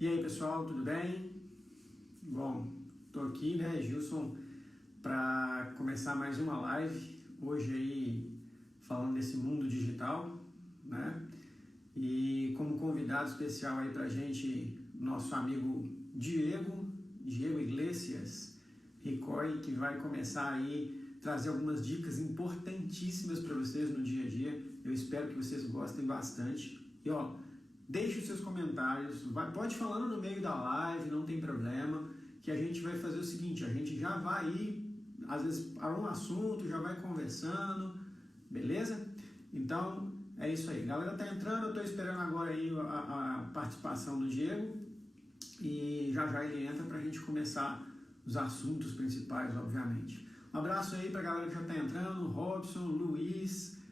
E aí pessoal, tudo bem? Bom, estou aqui, né, Gilson, para começar mais uma live, hoje aí falando desse mundo digital, né? E como convidado especial aí para a gente, nosso amigo Diego Iglesias Ricoy, que vai começar aí trazer algumas dicas importantíssimas para vocês no dia a dia. Eu espero que vocês gostem bastante. E ó, deixe os seus comentários, pode falando no meio da live, não tem problema, que a gente vai fazer o seguinte, a gente já vai ir, às vezes, para um assunto, já vai conversando, beleza? Então, é isso aí. A galera tá entrando, eu estou esperando agora aí a participação do Diego, e já ele entra para a gente começar os assuntos principais, obviamente. Um abraço aí para a galera que já está entrando, Robson, Luiz,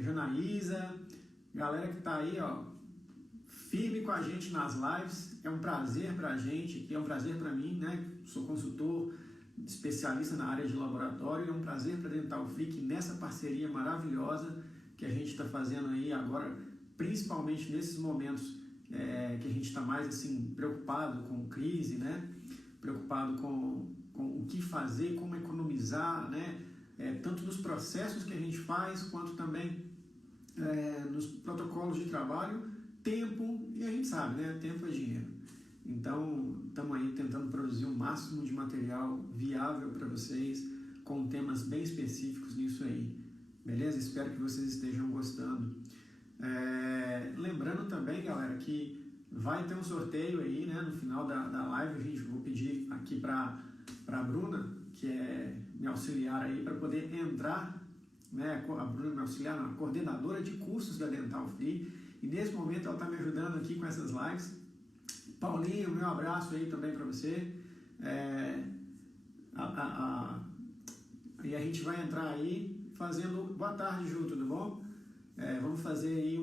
Janaísa, galera que está aí, ó, firme com a gente nas lives. É um prazer para a gente, é um prazer para mim, né? Sou consultor, especialista na área de laboratório, é um prazer para a Dental Freak nessa parceria maravilhosa que a gente está fazendo aí agora, principalmente nesses momentos que a gente está mais assim, preocupado com crise, né? Preocupado com o que fazer, como economizar, né? Tanto nos processos que a gente faz, quanto também nos protocolos de trabalho. Tempo, e a gente sabe, né? Tempo é dinheiro. Então, estamos aí tentando produzir o máximo de material viável para vocês, com temas bem específicos nisso aí. Beleza? Espero que vocês estejam gostando. Lembrando também, galera, que vai ter um sorteio aí, né? No final da live, vou pedir aqui para a Bruna, que é me auxiliar aí, para poder entrar, né? A Bruna me auxiliar, a coordenadora de cursos da Dental Free. E nesse momento ela está me ajudando aqui com essas lives. Paulinho, meu abraço aí também para você. E a gente vai entrar aí fazendo... Boa tarde, Ju, tudo bom? Vamos fazer aí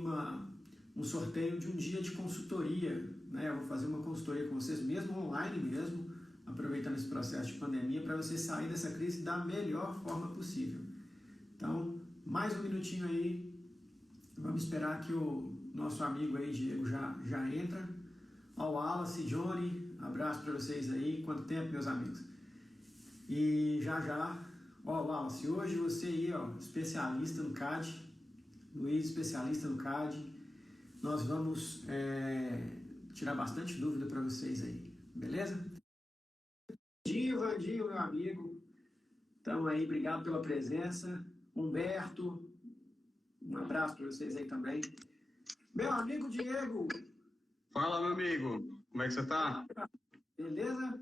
um sorteio de um dia de consultoria, né? Eu vou fazer uma consultoria com vocês, mesmo online mesmo, aproveitando esse processo de pandemia, para você sair dessa crise da melhor forma possível. Então, mais um minutinho aí. Vamos esperar que o nosso amigo aí, Diego, já entra. Ó, o Wallace, Johnny, abraço para vocês aí. Quanto tempo, meus amigos? E ó, Wallace, hoje você aí, ó, especialista no CAD, Luiz, especialista no CAD. Nós vamos tirar bastante dúvida para vocês aí, beleza? Vandinho, meu amigo, estamos aí, obrigado pela presença. Humberto, um abraço para vocês aí também. Meu amigo Diego. Fala, meu amigo. Como é que você tá? Beleza?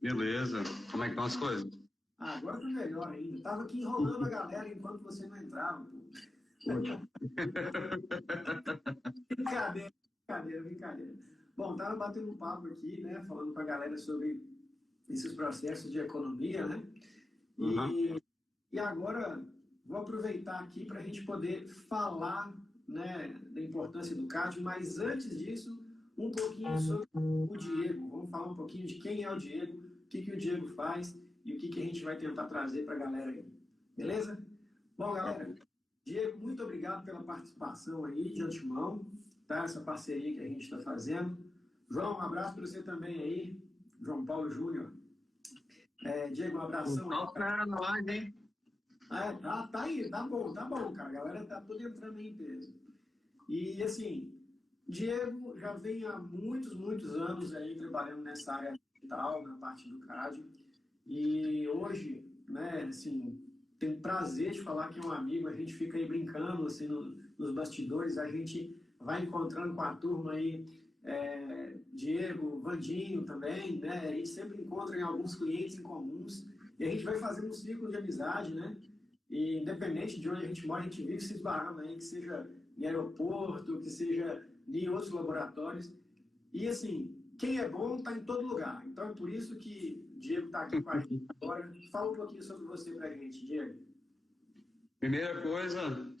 Beleza. Como é que estão as coisas? Agora tá melhor ainda. Tava aqui enrolando a galera enquanto você não entrava, pô. Brincadeira. Bom, tava batendo um papo aqui, né? Falando com a galera sobre esses processos de economia, né? E agora vou aproveitar aqui para a gente poder falar, né, da importância do CAD, mas antes disso, um pouquinho sobre o Diego. Vamos falar um pouquinho de quem é o Diego, o que o Diego faz e o que a gente vai tentar trazer para a galera aí. Beleza? Bom, galera, Diego, muito obrigado pela participação aí de antemão, tá? Essa parceria que a gente está fazendo. João, um abraço para você também aí, João Paulo Júnior. Diego, um abração. Tá na live, hein? Tá aí, tá bom, cara. A galera tá toda entrando aí em peso. E assim, Diego já vem há muitos anos aí trabalhando nessa área digital, na parte do CAD. E hoje, né, assim, tenho prazer de falar que é um amigo, a gente fica aí brincando assim, nos bastidores, a gente vai encontrando com a turma aí, Diego, Vandinho também, né? A gente sempre encontra em alguns clientes em comuns e a gente vai fazendo um círculo de amizade, né? E independente de onde a gente mora, a gente vive se esbarrando aí, que seja em aeroporto, que seja em outros laboratórios. E assim, quem é bom está em todo lugar. Então é por isso que Diego está aqui com a gente agora. Fala um pouquinho sobre você para a gente, Diego. Primeira coisa,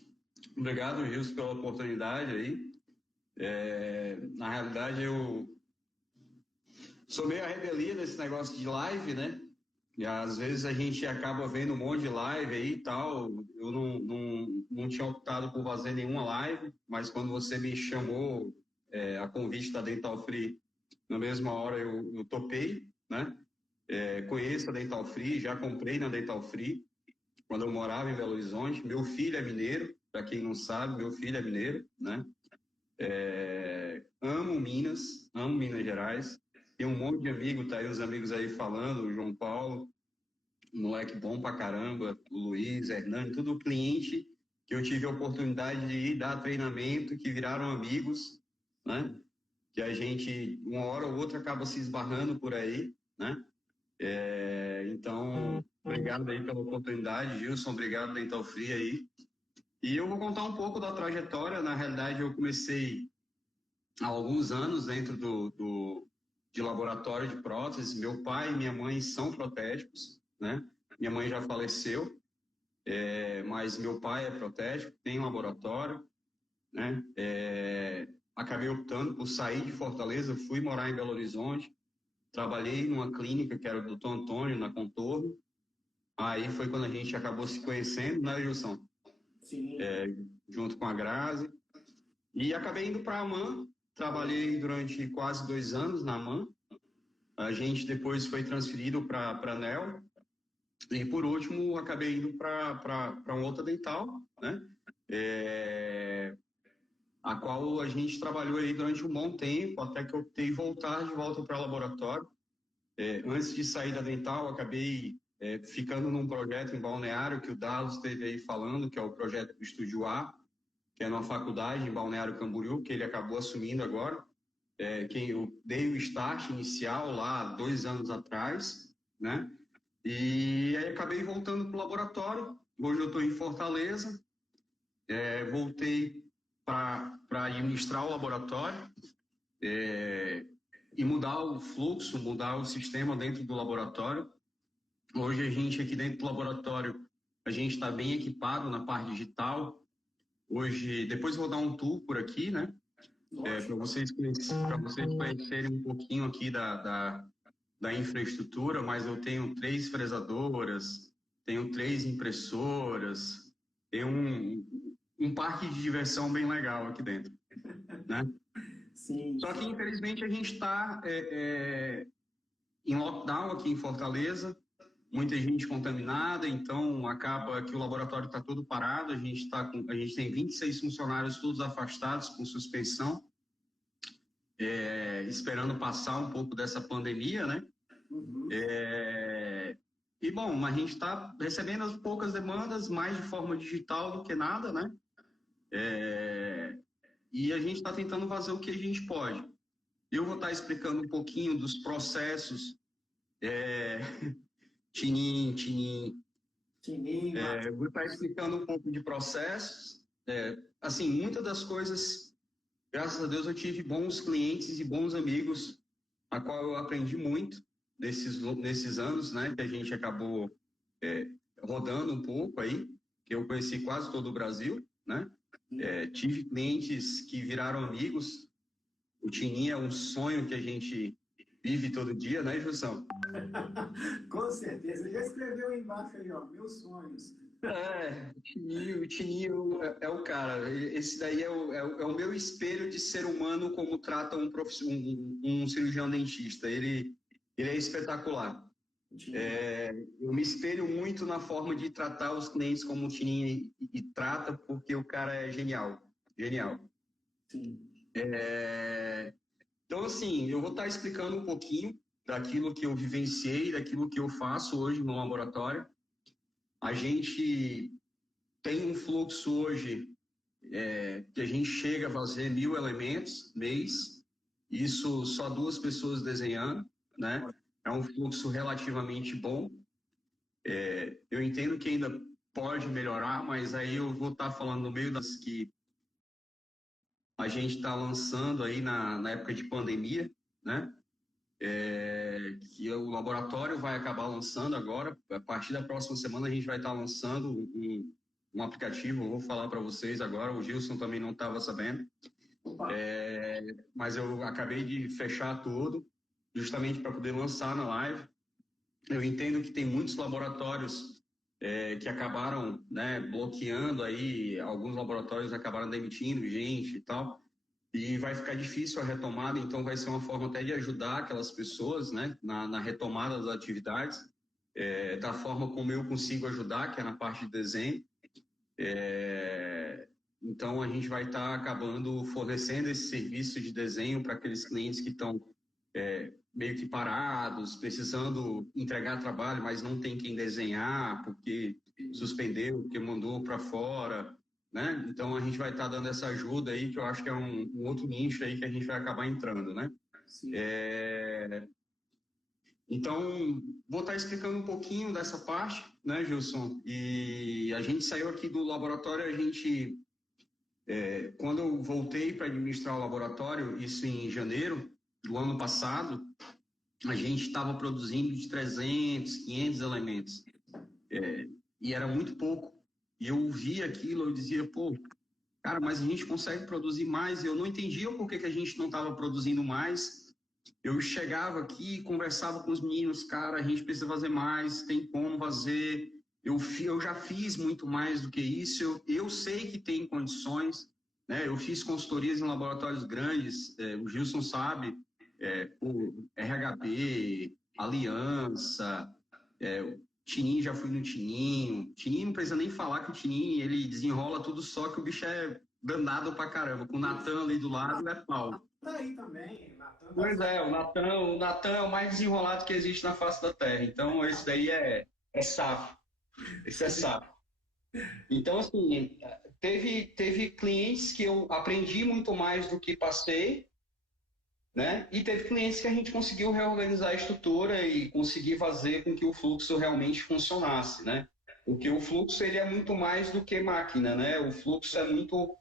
obrigado, Gilson, pela oportunidade aí. Na realidade, eu sou meio a revelia nesse negócio de live, né? E às vezes a gente acaba vendo um monte de live aí e tal. Eu não tinha optado por fazer nenhuma live, mas quando você me chamou a convite da Dental Free, na mesma hora eu topei, né? Conheço a Dental Free, já comprei na Dental Free, quando eu morava em Belo Horizonte. Meu filho é mineiro, para quem não sabe, meu filho é mineiro, né? Amo Minas Gerais. Tem um monte de amigo, tá aí os amigos aí falando, o João Paulo, um moleque bom pra caramba, o Luiz, Hernani, tudo cliente que eu tive a oportunidade de ir dar treinamento, que viraram amigos, né? Que a gente, uma hora ou outra, acaba se esbarrando por aí, né? Então, obrigado aí pela oportunidade, Gilson, obrigado Dental Free aí. E eu vou contar um pouco da trajetória. Na realidade, eu comecei há alguns anos dentro de laboratório de prótese. Meu pai e minha mãe são protésicos, né? Minha mãe já faleceu, mas meu pai é protésico, tem um laboratório, né? Acabei optando por sair de Fortaleza, fui morar em Belo Horizonte, trabalhei numa clínica que era do Dr. Antônio, na Contorno. Aí foi quando a gente acabou se conhecendo, né, Gilson? Sim. Junto com a Grazi. E acabei indo para a AMAN, trabalhei durante quase 2 anos na AMAN. A gente depois foi transferido para a NEL. E por último, acabei indo para uma outra dental, né? A qual a gente trabalhou aí durante um bom tempo, até que eu optei voltar de volta para o laboratório. Antes de sair da dental, acabei ficando num projeto em Balneário, que o Darlos esteve aí falando, que é o projeto do Estúdio A, que é numa faculdade em Balneário Camboriú, que ele acabou assumindo agora. Quem eu dei o start inicial lá 2 anos atrás, né? E aí acabei voltando para o laboratório. Hoje eu estou em Fortaleza. Voltei para administrar o laboratório e mudar o fluxo, mudar o sistema dentro do laboratório. Hoje a gente aqui dentro do laboratório, a gente está bem equipado na parte digital. Hoje, depois vou dar um tour por aqui, né? Para vocês conhecerem um pouquinho aqui da infraestrutura, mas eu tenho 3 fresadoras, tenho 3 impressoras, tenho um parque de diversão bem legal aqui dentro, né? Sim. Só que, infelizmente, a gente está em lockdown aqui em Fortaleza, muita gente contaminada, então acaba que o laboratório está todo parado. A gente tem 26 funcionários todos afastados com suspensão, esperando passar um pouco dessa pandemia, né? Uhum. E bom, a gente está recebendo as poucas demandas, mais de forma digital do que nada, né? E a gente está tentando fazer o que a gente pode. Eu vou estar explicando um pouquinho dos processos. Tininho. Vou estar explicando um pouco de processos. Assim, muitas das coisas, graças a Deus, eu tive bons clientes e bons amigos, a qual eu aprendi muito nesses anos, né? Que a gente acabou rodando um pouco aí, que eu conheci quase todo o Brasil, né? Tive clientes que viraram amigos. O Tininho é um sonho que a gente vive todo dia, né, Jussão? Com certeza. Já escreveu aí embaixo aí, ó, meus sonhos. O Tininho é o cara. Esse daí é o meu espelho de ser humano, como trata um cirurgião dentista. Ele é espetacular. Eu me espelho muito na forma de tratar os clientes como o Tininho e trata, porque o cara é genial. Genial. Sim. Então, assim, eu vou estar explicando um pouquinho daquilo que eu vivenciei, daquilo que eu faço hoje no laboratório. A gente tem um fluxo hoje que a gente chega a fazer 1.000 elementos mês, isso só 2 pessoas desenhando, né? É um fluxo relativamente bom. Eu entendo que ainda pode melhorar, mas aí eu vou estar falando no meio das que a gente está lançando aí na época de pandemia, né? Que o laboratório vai acabar lançando agora. A partir da próxima semana a gente vai estar lançando um aplicativo. Eu vou falar para vocês agora. O Gilson também não estava sabendo, mas eu acabei de fechar tudo justamente para poder lançar na live. Eu entendo que tem muitos laboratórios que acabaram, né, bloqueando aí. Alguns laboratórios acabaram demitindo gente e tal. e vai ficar difícil a retomada, então vai ser uma forma até de ajudar aquelas pessoas, né, na retomada das atividades, da forma como eu consigo ajudar, que é na parte de desenho. Então, a gente vai estar acabando fornecendo esse serviço de desenho para aqueles clientes que estão meio que parados, precisando entregar trabalho, mas não tem quem desenhar, porque suspendeu, porque mandou para fora, né? Então, a gente vai estar dando essa ajuda aí, que eu acho que é um outro nicho aí que a gente vai acabar entrando, né? Então, vou estar explicando um pouquinho dessa parte, né, Gilson? E a gente saiu aqui do laboratório, quando eu voltei para administrar o laboratório, isso em janeiro do ano passado, a gente estava produzindo de 300, 500 elementos. E era muito pouco. E eu via aquilo, eu dizia, pô, cara, mas a gente consegue produzir mais. Eu não entendia por que a gente não estava produzindo mais. Eu chegava aqui, conversava com os meninos, cara, a gente precisa fazer mais, tem como fazer. Eu já fiz muito mais do que isso, eu sei que tem condições, né? Eu fiz consultorias em laboratórios grandes, o Gilson sabe, RHB, Aliança, Tinim, já fui no Tininho. Tininho não precisa nem falar que o Tininho, ele desenrola tudo só, que o bicho é danado pra caramba. Com o Natan ali do lado, é pau. Tá aí também, Natan. Pois é, o Natan é o mais desenrolado que existe na face da Terra. Então, esse daí é sapo. Esse é sapo. Então, assim, teve clientes que eu aprendi muito mais do que passei, né? E teve clientes que a gente conseguiu reorganizar a estrutura e conseguir fazer com que o fluxo realmente funcionasse, né? Porque o fluxo ele é muito mais do que máquina, né? O fluxo é muito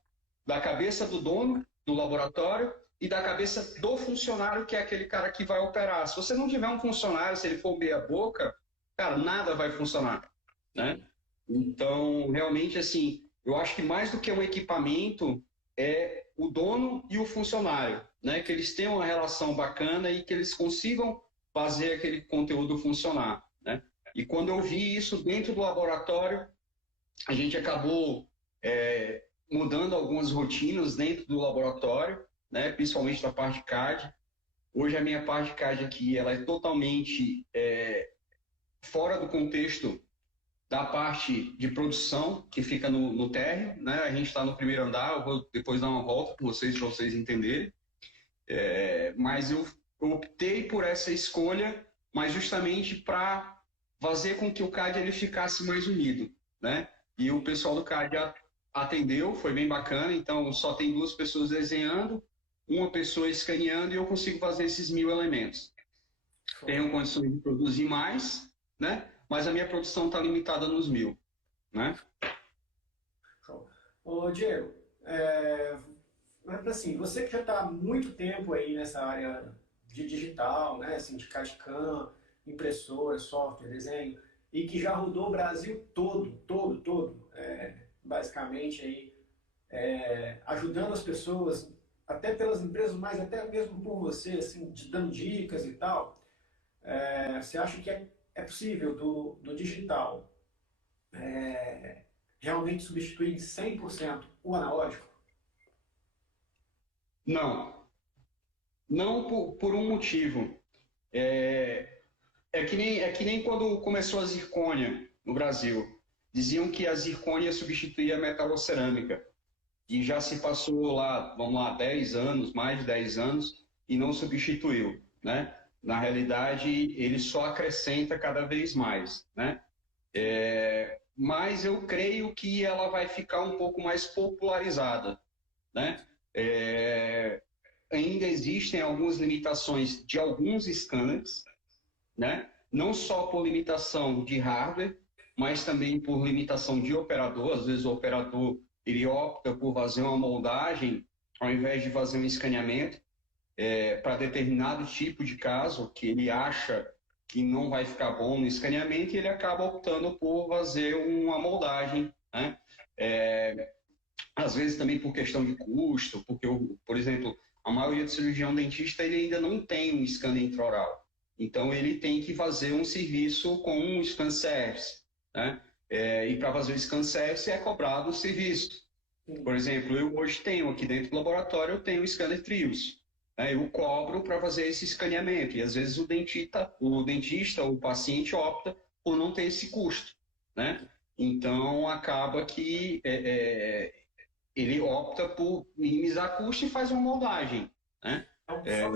da cabeça do dono do laboratório e da cabeça do funcionário, que é aquele cara que vai operar. Se você não tiver um funcionário, se ele for meia boca, cara, nada vai funcionar, né? Então, realmente, assim, eu acho que mais do que um equipamento é o dono e o funcionário, né? Que eles tenham uma relação bacana e que eles consigam fazer aquele conteúdo funcionar, né? E quando eu vi isso dentro do laboratório, a gente acabou mudando algumas rotinas dentro do laboratório, né? Principalmente da parte CAD. Hoje a minha parte CAD aqui ela é totalmente fora do contexto da parte de produção, que fica no térreo, né? A gente está no primeiro andar, eu vou depois dar uma volta com vocês, para vocês entenderem. Mas eu optei por essa escolha, mas justamente para fazer com que o CAD ele ficasse mais unido, né? E o pessoal do CAD atendeu, foi bem bacana, então só tem 2 pessoas desenhando, uma pessoa escaneando e eu consigo fazer esses 1000 elementos. Tenho condições de produzir mais, né? Mas a minha produção está limitada nos 1000, né? Ô, Diego, mas assim, você que já está há muito tempo aí nessa área de digital, né, assim, de CAD/CAM, impressora, software, desenho, e que já rodou o Brasil todo, basicamente aí, ajudando as pessoas, até pelas empresas, mas até mesmo por você, assim, dando dicas e tal. Você acha que é possível do digital realmente substituir 100% o analógico? Não. Não por um motivo. Que nem quando começou a zircônia no Brasil. Diziam que a zircônia substituía a metalocerâmica. E já se passou lá, vamos lá, 10 anos, mais de 10 anos, e não substituiu, né? Na realidade, ele só acrescenta cada vez mais, né? Mas eu creio que ela vai ficar um pouco mais popularizada, né? Ainda existem algumas limitações de alguns scanners, né? Não só por limitação de hardware, mas também por limitação de operador. Às vezes o operador ele opta por fazer uma moldagem ao invés de fazer um escaneamento para determinado tipo de caso que ele acha que não vai ficar bom no escaneamento e ele acaba optando por fazer uma moldagem, né? Às vezes também por questão de custo, porque, por exemplo, a maioria do cirurgião dentista ele ainda não tem um scanner intraoral. Então, ele tem que fazer um serviço com um scan service, né? E para fazer o scan service é cobrado o serviço. Sim. Por exemplo, eu hoje tenho aqui dentro do laboratório, eu tenho o scanner Trios. Né? Eu cobro para fazer esse escaneamento e às vezes o dentista, o paciente opta por não ter esse custo, né? Então acaba que ele opta por minimizar custo e faz uma moldagem, né? Então, só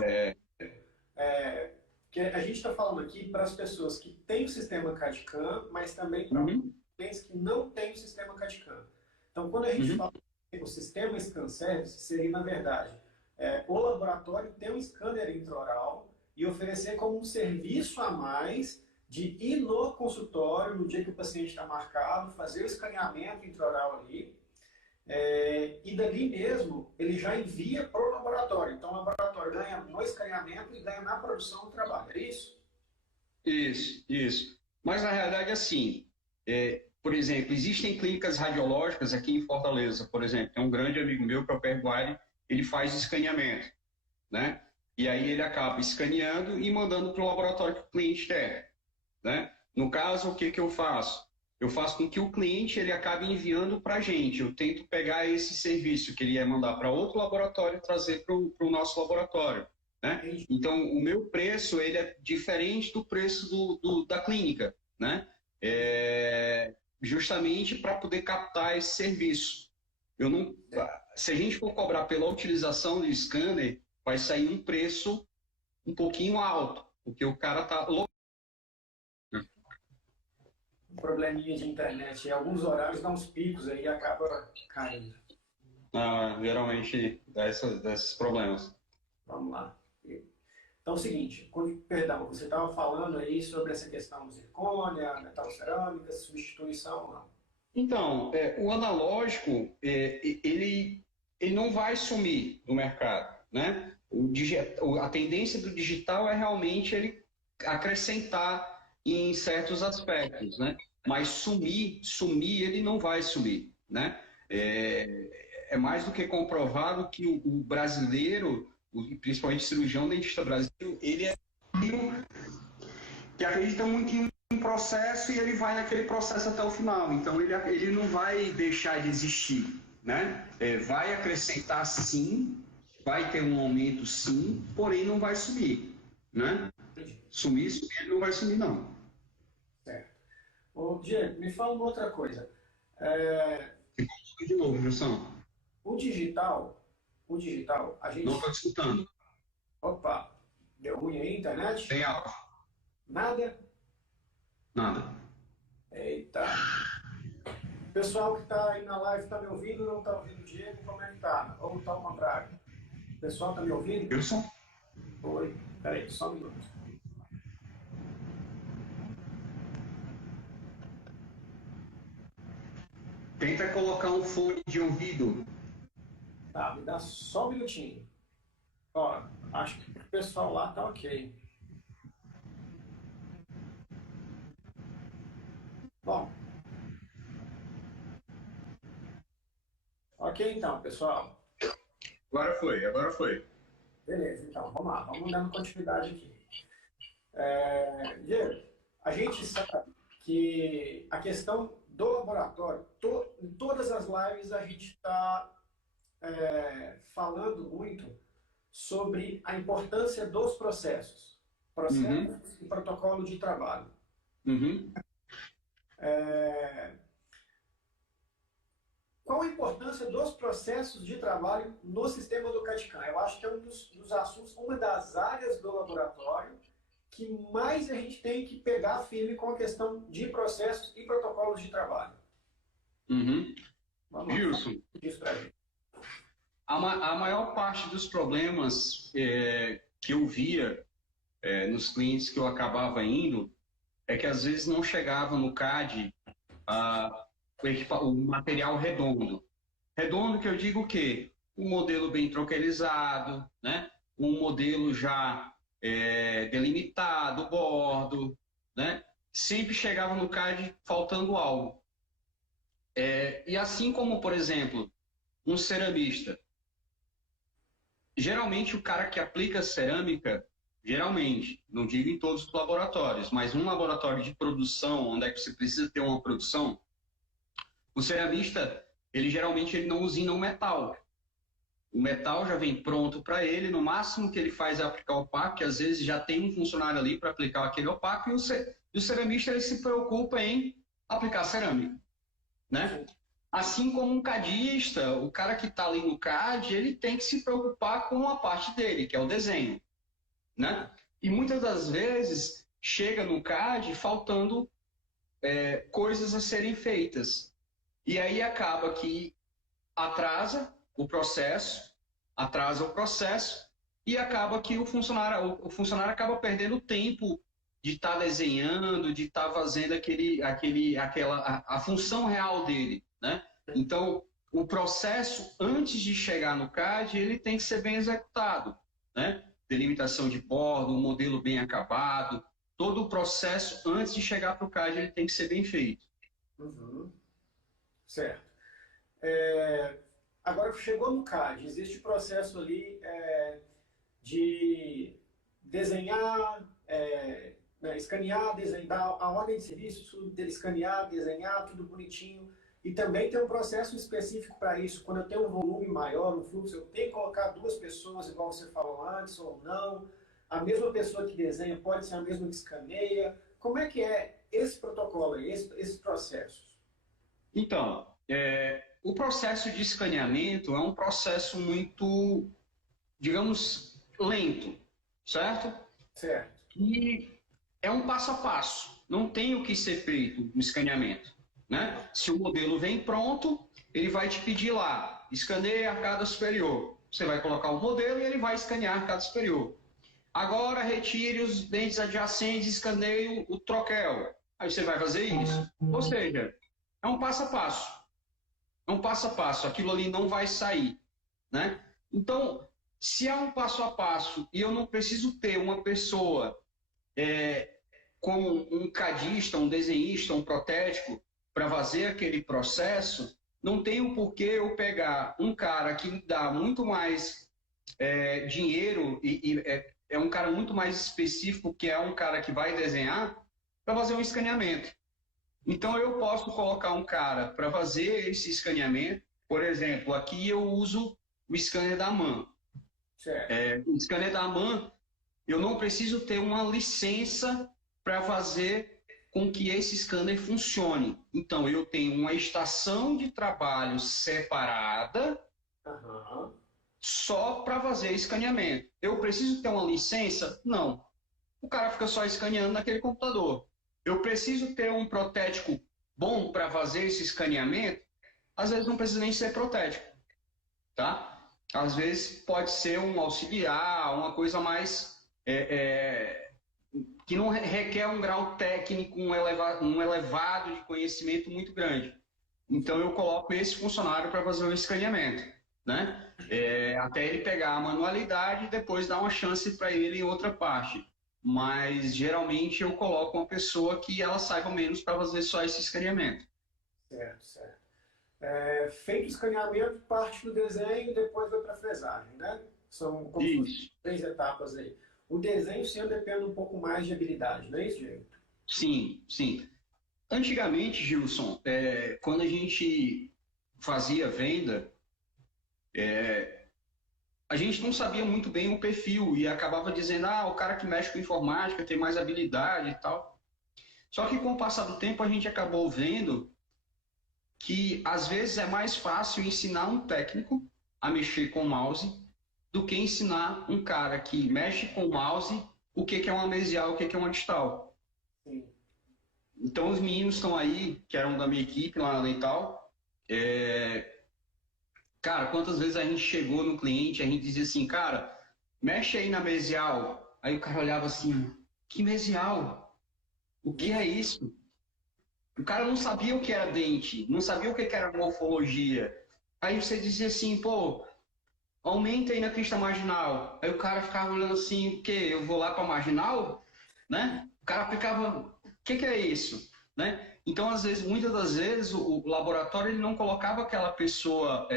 É, que a gente está falando aqui para as pessoas que têm o sistema CAD-CAM, mas também para uhum, clientes que não têm o sistema CAD-CAM. Então, quando a gente uhum, fala o sistema Scan Service, seria, na verdade, o laboratório ter um scanner intraoral e oferecer como um serviço a mais de ir no consultório, no dia que o paciente está marcado, fazer o escaneamento intraoral ali, e dali mesmo ele já envia para o laboratório. Então, o laboratório ganha no escaneamento e ganha na produção do trabalho. É isso? isso, isso. Mas na realidade, assim, por exemplo, existem clínicas radiológicas aqui em Fortaleza, por exemplo, tem um grande amigo meu, que é o Perguari, ele faz escaneamento, né? E aí ele acaba escaneando e mandando para o laboratório que o cliente quer, né? No caso, o que que eu faço? Eu faço com que o cliente ele acabe enviando para a gente. Eu tento pegar esse serviço que ele ia mandar para outro laboratório e trazer para o nosso laboratório, né? Entendi. Então, o meu preço ele é diferente do preço da clínica, né? Justamente para poder captar esse serviço. Eu não, se a gente for cobrar pela utilização do scanner, vai sair um preço um pouquinho alto, porque o cara está Um probleminha de internet. Em alguns horários dá uns picos aí e acaba caindo. geralmente dá esses problemas. Vamos lá. Então é o seguinte, perdão, você estava falando aí sobre essa questão de zircônia, metal cerâmica, substituição, não. Então, o analógico, ele não vai sumir do mercado, né? A tendência do digital é realmente ele acrescentar em certos aspectos, né? Mas sumir, ele não vai sumir, né? É mais do que comprovado que o brasileiro, principalmente o cirurgião dentista brasileiro, ele é que acredita muito em processo e ele vai naquele processo até o final. Então ele não vai deixar de existir, né? Vai acrescentar sim, vai ter um aumento sim, porém não vai subir, né? Sumir, ele não vai sumir não. Certo. Ô, Diego, me fala uma outra coisa. É, De novo, Gilson, o digital, a não gente... estou escutando. Opa, deu ruim aí a internet? Tem algo? Nada? Nada. Eita. O pessoal que está aí na live está me ouvindo ou não está ouvindo o Diego? Como é que tá? Ou está ao contrário? O pessoal está me ouvindo? Gilson? Oi. Peraí, só um minuto. Tenta colocar um fone de ouvido. Tá, me dá só um minutinho. Ó, acho que o pessoal lá tá ok. Bom, ok então, pessoal. Agora foi, agora foi. Beleza, então, vamos lá, vamos dando continuidade aqui. Diego, a gente sabe que a questão do laboratório, em todas as lives a gente está falando muito sobre a importância dos processos, Uhum, processos e protocolo de trabalho. uhum. Qual a importância dos processos de trabalho no sistema do CAD/CAM? Eu acho que é um dos assuntos, uma das áreas do laboratório que mais a gente tem que pegar firme com a questão de processos e protocolos de trabalho. Uhum. Vamos lá, Gilson, diz pra gente. a maior parte dos problemas que eu via nos clientes que eu acabava indo é que às vezes não chegava no CAD o material redondo. Redondo que eu digo o quê? Um modelo bem troquelizado, né? Um modelo já delimitado, o bordo, né? Sempre chegava no CAD faltando algo. E assim como, por exemplo, um ceramista. Geralmente o cara que aplica cerâmica, geralmente, não digo em todos os laboratórios, mas um laboratório de produção, onde é que você precisa ter uma produção, o ceramista, ele geralmente ele não usina o metal. O metal já vem pronto para ele, no máximo que ele faz é aplicar o opaco, que às vezes já tem um funcionário ali para aplicar aquele opaco, e o ceramista ele se preocupa em aplicar cerâmica, né? Assim como um cadista, o cara que está ali no CAD, ele tem que se preocupar com a parte dele, que é o desenho, né? E muitas das vezes chega no CAD faltando coisas a serem feitas. E aí acaba que atrasa o processo e acaba que o funcionário acaba perdendo tempo de estar desenhando, de estar fazendo a função real dele, né? Então, o processo, antes de chegar no CAD, ele tem que ser bem executado, né? Delimitação de borda, um modelo bem acabado, todo o processo, antes de chegar para o CAD, ele tem que ser bem feito. Uhum. Certo. Agora, chegou no CAD, existe o processo ali de desenhar, né, escanear, desenhar a ordem de serviço, escanear, desenhar, tudo bonitinho. E também tem um processo específico para isso. Quando eu tenho um volume maior, um fluxo, eu tenho que colocar duas pessoas, igual você falou antes, ou não. A mesma pessoa que desenha pode ser a mesma que escaneia. Como é que é esse protocolo aí, esses processos? Então, o processo de escaneamento é um processo muito, digamos, lento, certo? Certo. E é um passo a passo, não tem o que ser feito no escaneamento, né? Se o modelo vem pronto, ele vai te pedir lá, escaneie a arcada superior. Você vai colocar o modelo e ele vai escanear a arcada superior. Agora retire os dentes adjacentes e escaneie o troquel. Aí você vai fazer isso. Ou seja, é um passo a passo. É um passo a passo, aquilo ali não vai sair, né? Então, se é um passo a passo e eu não preciso ter uma pessoa como um cadista, um desenhista, um protético para fazer aquele processo, não tem o porquê eu pegar um cara que me dá muito mais dinheiro e é um cara muito mais específico, que é um cara que vai desenhar, para fazer um escaneamento. Então, eu posso colocar um cara para fazer esse escaneamento. Por exemplo, aqui eu uso o scanner da MAN. O scanner da MAN, eu não preciso ter uma licença para fazer com que esse scanner funcione. Então, eu tenho uma estação de trabalho separada só para fazer escaneamento. Eu preciso ter uma licença? Não. O cara fica só escaneando naquele computador. Eu preciso ter um protético bom para fazer esse escaneamento? Às vezes não precisa nem ser protético, tá? Às vezes pode ser um auxiliar, uma coisa mais que não requer um grau técnico, um elevado de conhecimento muito grande. Então eu coloco esse funcionário para fazer o escaneamento, né? Até ele pegar a manualidade e depois dar uma chance para ele em outra parte. Mas geralmente eu coloco uma pessoa que ela saiba menos para fazer só esse escaneamento. Certo. Feito o escaneamento, parte do desenho e depois vai para a fresagem, né? São como três etapas aí. O desenho sempre depende um pouco mais de habilidade, não é isso, Diego? Sim. Antigamente, Gilson, quando a gente fazia venda, a gente não sabia muito bem o perfil e acabava dizendo, o cara que mexe com informática tem mais habilidade e tal. Só que com o passar do tempo a gente acabou vendo que às vezes é mais fácil ensinar um técnico a mexer com o mouse do que ensinar um cara que mexe com o mouse o que é uma mesial, o que é uma distal. Sim. Então os meninos estão aí, que eram da minha equipe lá na Leital, cara, quantas vezes a gente chegou no cliente, a gente dizia assim, cara, mexe aí na mesial. Aí o cara olhava assim, que mesial? O que é isso? O cara não sabia o que era dente, não sabia o que era morfologia. Aí você dizia assim, pô, aumenta aí na crista marginal. Aí o cara ficava olhando assim, o quê? Eu vou lá para marginal? Né? O cara ficava, o que é isso? Né? Então, muitas das vezes, o laboratório ele não colocava aquela pessoa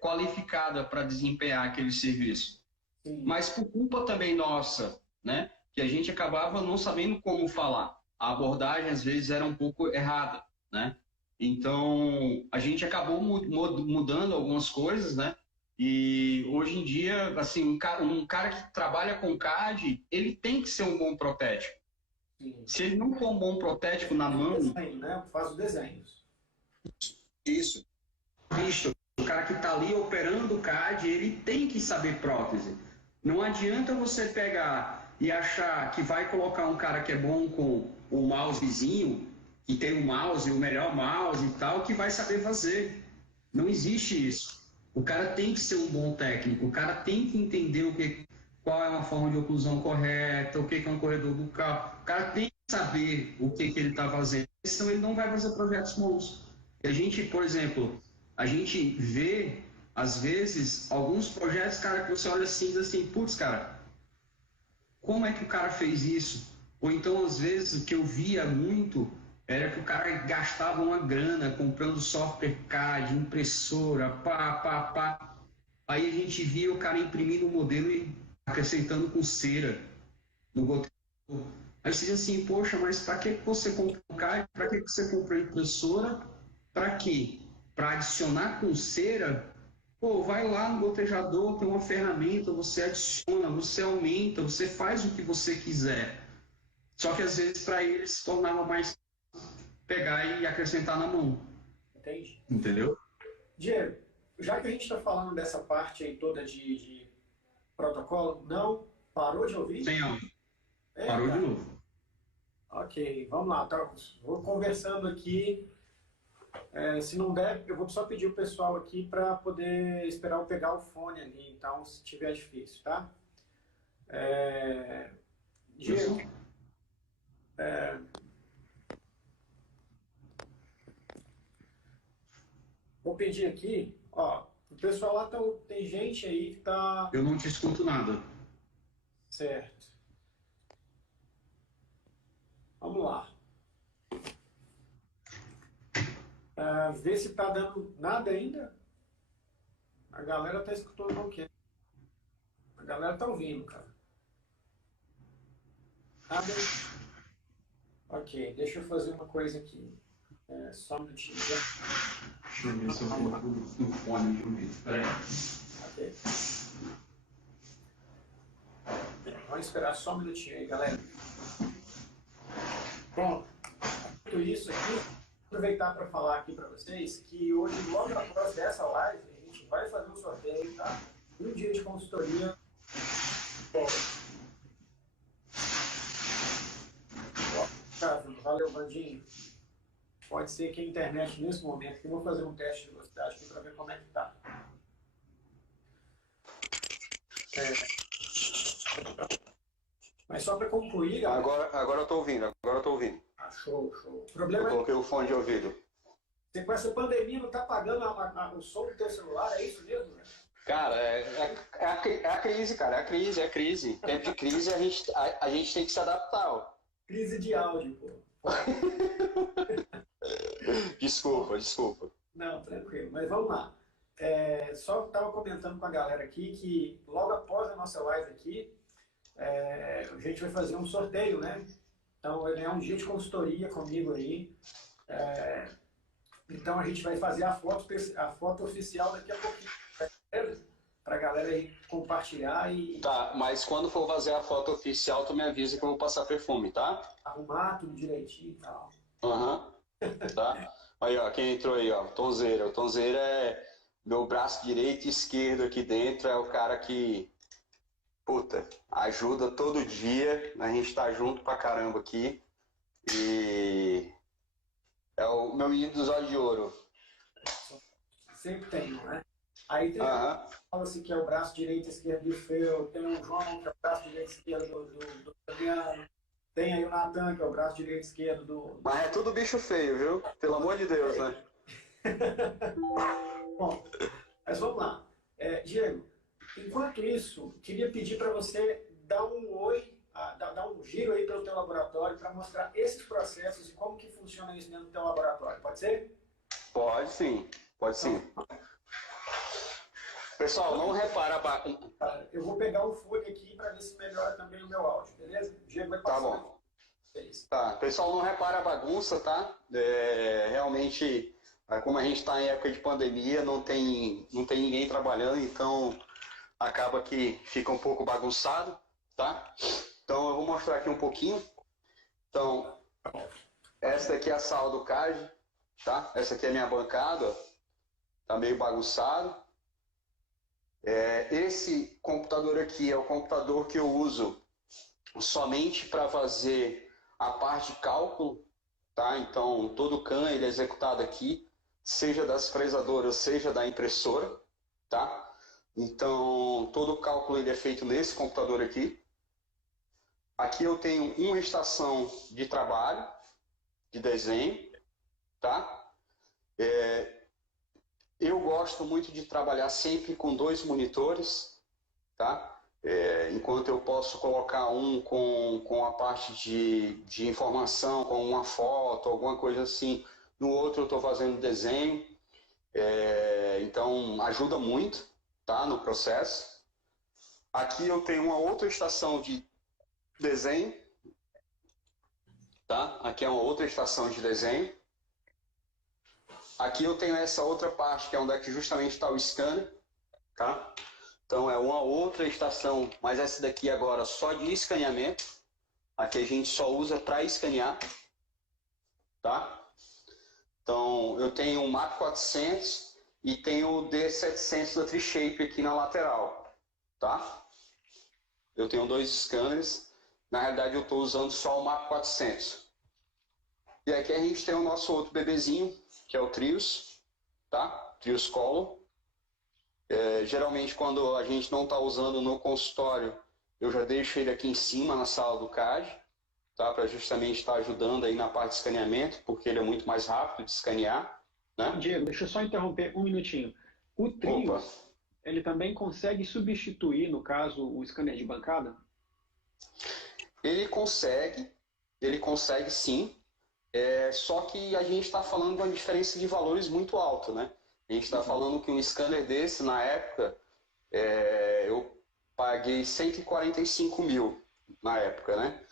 qualificada para desempenhar aquele serviço. Sim. Mas por culpa também nossa, né? Que a gente acabava não sabendo como falar. A abordagem, às vezes, era um pouco errada, né? Então, a gente acabou mudando algumas coisas, né? E hoje em dia, assim, um cara que trabalha com CAD, ele tem que ser um bom protético. Sim. Se ele não for um bom protético na mão... Desenho, né? Faz os desenhos. Isso. O cara que está ali operando o CAD, ele tem que saber prótese. Não adianta você pegar e achar que vai colocar um cara que é bom com o mousezinho, que tem um mouse, o melhor mouse e tal, que vai saber fazer. Não existe isso. O cara tem que ser um bom técnico, o cara tem que entender qual é uma forma de oclusão correta, o que é um corredor bucal. O cara tem que saber o que ele está fazendo, senão ele não vai fazer projetos bons. A gente, por exemplo, a gente vê, às vezes, alguns projetos, cara, que você olha assim e diz assim, putz, cara, como é que o cara fez isso? Ou então, às vezes, o que eu via muito era que o cara gastava uma grana comprando software CAD, impressora, pá. Aí a gente via o cara imprimindo o modelo e acrescentando com cera no goteador. Aí você diz assim, poxa, mas para que você comprou o CAD? Para que você comprou a impressora? Para quê? Para adicionar com cera? Pô, vai lá no gotejador, tem uma ferramenta, você adiciona, você aumenta, você faz o que você quiser. Só que às vezes para ele se tornava mais pegar e acrescentar na mão. Entendi. Entendeu? Diego, já que a gente está falando dessa parte aí toda de protocolo, não parou de ouvir? Sem áudio. Parou de novo. Ok, vamos lá. Tá, vou conversando aqui. Se não der, eu vou só pedir o pessoal aqui para poder esperar eu pegar o fone ali. Então, se tiver difícil, tá? Diego, vou pedir aqui, ó, o pessoal lá tem gente aí que tá... Eu não te escuto nada. Certo. Vamos lá. Vê se tá dando nada ainda. A galera tá escutando o quê? A galera tá ouvindo, cara. Nada. Ok, deixa eu fazer uma coisa aqui. Só um minutinho. Deixa eu ver se eu vou no fone de ouvir. Espera aí. Ok. Vamos esperar só um minutinho aí, galera. Bom, tudo isso aqui, vou aproveitar para falar aqui para vocês que hoje, logo após dessa live, a gente vai fazer um sorteio, tá? Um dia de consultoria. Valeu, Bandinho. Pode ser que a internet, nesse momento, que eu vou fazer um teste de velocidade aqui para ver como é que tá. Mas só para concluir... Agora eu tô ouvindo. Show. O problema eu coloquei o fone de ouvido. Você com essa pandemia não tá pagando o som do teu celular, é isso mesmo? Né? Cara, é a crise, cara, é a crise. Tempo de crise a gente tem que se adaptar, ó. Crise de áudio, pô. Desculpa. Não, tranquilo, mas vamos lá. Só estava comentando com a galera aqui que logo após a nossa live aqui, a gente vai fazer um sorteio, né? Então, ele é um dia de consultoria comigo aí. Então, a gente vai fazer a foto oficial daqui a pouquinho, para a galera aí compartilhar e... Tá, mas quando for fazer a foto oficial, tu me avisa que eu vou passar perfume, tá? Arrumar tudo direitinho e tal. Tá? Aí, ó, quem entrou aí, ó, Tonzeira. O Tonzeira é meu braço direito e esquerdo aqui dentro, é o cara que, puta, ajuda todo dia, a gente tá junto pra caramba aqui. E é o meu menino dos olhos de ouro. Sempre tem, não é? Aí tem fala-se que é o braço direito e esquerdo do Feu, tem o João, que é o braço direito e esquerdo do Fabiano, tem aí o Natan, que é o braço direito e esquerdo do... Mas é tudo bicho feio, viu? Pelo amor de Deus, né? Bom, mas vamos lá. Diego, enquanto isso, queria pedir para você dar um oi, dar um giro aí pelo teu laboratório para mostrar esses processos e como que funciona isso dentro do teu laboratório. Pode ser? Pode sim. Pessoal, não repara... Eu vou pegar o fone aqui para ver se melhora também o meu áudio, beleza? O Diego vai passar. Tá bom. Tá, pessoal, não repara a bagunça, tá? Realmente, como a gente está em época de pandemia, não tem ninguém trabalhando, então acaba que fica um pouco bagunçado, tá? Então eu vou mostrar aqui um pouquinho. Então, essa aqui é a sala do CAD, tá? Essa aqui é a minha bancada, ó. Tá meio bagunçado. Esse computador aqui é o computador que eu uso somente para fazer a parte de cálculo, tá? Então, todo o CAN ele é executado aqui, seja das fresadoras, seja da impressora, tá? Então, todo o cálculo ele é feito nesse computador aqui. Aqui eu tenho uma estação de trabalho, de desenho, tá? Eu gosto muito de trabalhar sempre com 2 monitores, tá? Enquanto eu posso colocar um com a parte de informação, com uma foto, alguma coisa assim, no outro eu estou fazendo desenho, então ajuda muito, tá, no processo. Aqui eu tenho uma outra estação de desenho, tá? Aqui é uma outra estação de desenho. Aqui eu tenho essa outra parte que é onde é que justamente está o scanner, tá? Então é uma outra estação, mas essa daqui agora só de escaneamento. Aqui a gente só usa para escanear, tá? Então eu tenho o MAP 400 e tenho o D700 da Trishape aqui na lateral, tá? Eu tenho 2 scanners, na realidade eu estou usando só o MAP 400. E aqui a gente tem o nosso outro bebezinho, que é o Trios, tá? Trios Color. Geralmente quando a gente não está usando no consultório, eu já deixo ele aqui em cima na sala do CAD, tá? Para justamente estar ajudando aí na parte de escaneamento, porque ele é muito mais rápido de escanear, né? Diego, deixa eu só interromper um minutinho. O Trios, ele também consegue substituir, no caso, o scanner de bancada? Ele consegue sim, só que a gente está falando de uma diferença de valores muito alta, né? A gente está falando que um scanner desse, na época, eu paguei 145 mil na época, né?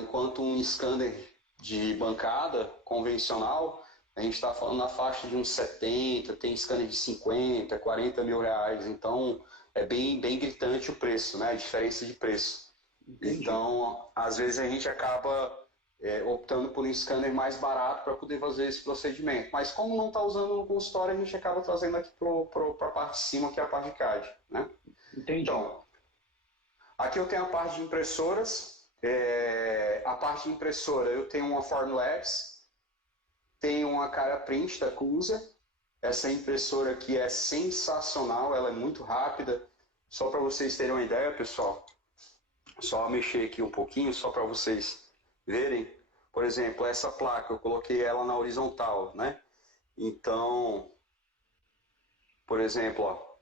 Enquanto um scanner de bancada convencional, a gente está falando na faixa de uns 70, tem scanner de 50, 40 mil reais. Então, é bem gritante o preço, né? A diferença de preço. Entendi. Então, às vezes a gente acaba optando por um scanner mais barato para poder fazer esse procedimento. Mas como não está usando no consultório, a gente acaba trazendo aqui para a parte de cima, que é a parte de CAD, né? Entendi. Então, aqui eu tenho a parte de impressoras. A parte de impressora, eu tenho uma Formlabs, tenho uma cara print da Cusa. Essa impressora aqui é sensacional, ela é muito rápida. Só para vocês terem uma ideia, pessoal, só mexer aqui um pouquinho, só para vocês verem. Por exemplo, essa placa, eu coloquei ela na horizontal, né? Então, por exemplo, ó,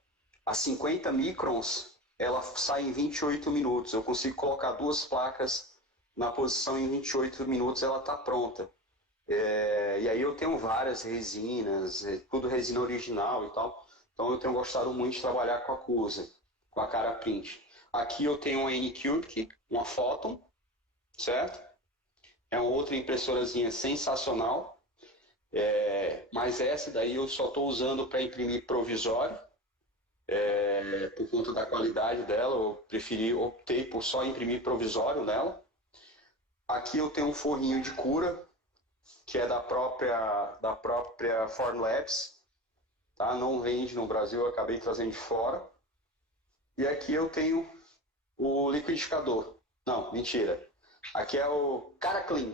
a 50 microns, ela sai em 28 minutos. Eu consigo colocar 2 placas na posição em 28 minutos, ela está pronta. E aí eu tenho várias resinas, tudo resina original e tal. Então eu tenho gostado muito de trabalhar com a Cusa, com a cara print. Aqui eu tenho uma N-Cubic, uma Photon, certo? É uma outra impressorazinha sensacional, mas essa daí eu só estou usando para imprimir provisório, por conta da qualidade dela, eu optei por só imprimir provisório nela. Aqui eu tenho um forrinho de cura, que é da própria Formlabs, tá? Não vende no Brasil, eu acabei trazendo de fora. E aqui eu tenho o liquidificador. Não, mentira. Aqui é o Cara Clean,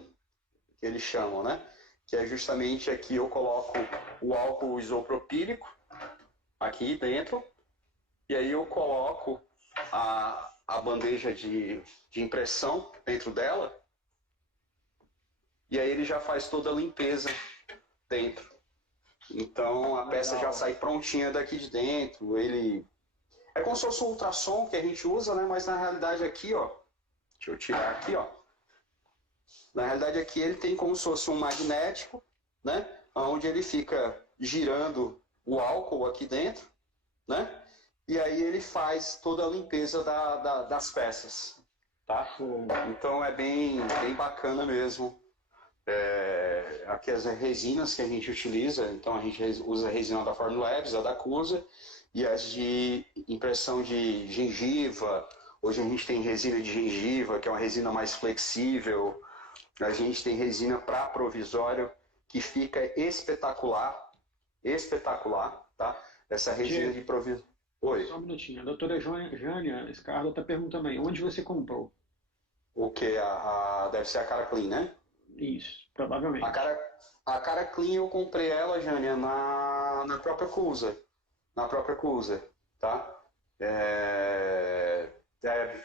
que eles chamam, né? Que é justamente aqui eu coloco o álcool isopropílico aqui dentro, e aí eu coloco a bandeja de impressão dentro dela, e aí ele já faz toda a limpeza dentro. Então a peça já sai prontinha daqui de dentro. Ele é como se fosse um ultrassom que a gente usa, né? Mas na realidade aqui, ó, deixa eu tirar aqui, ó. Na realidade aqui ele tem como se fosse um magnético, né? Onde ele fica girando o álcool aqui dentro, né? E aí ele faz toda a limpeza das peças. tá? Então é bem bacana mesmo. Aqui as resinas que a gente utiliza, então a gente usa a resina da Formlabs, a da Cusa, e as de impressão de gengiva. Hoje a gente tem resina de gengiva, que é uma resina mais flexível. A gente tem resina para provisório, que fica espetacular, tá? Essa resina de provisório. Oi. Só um minutinho. A doutora Jânia Scarla está perguntando aí, onde você comprou? O que? Deve ser a Cara Clean, né? Isso, provavelmente. A Cara Clean eu comprei ela, Jânia, na própria Cusa. Na própria Cusa, tá?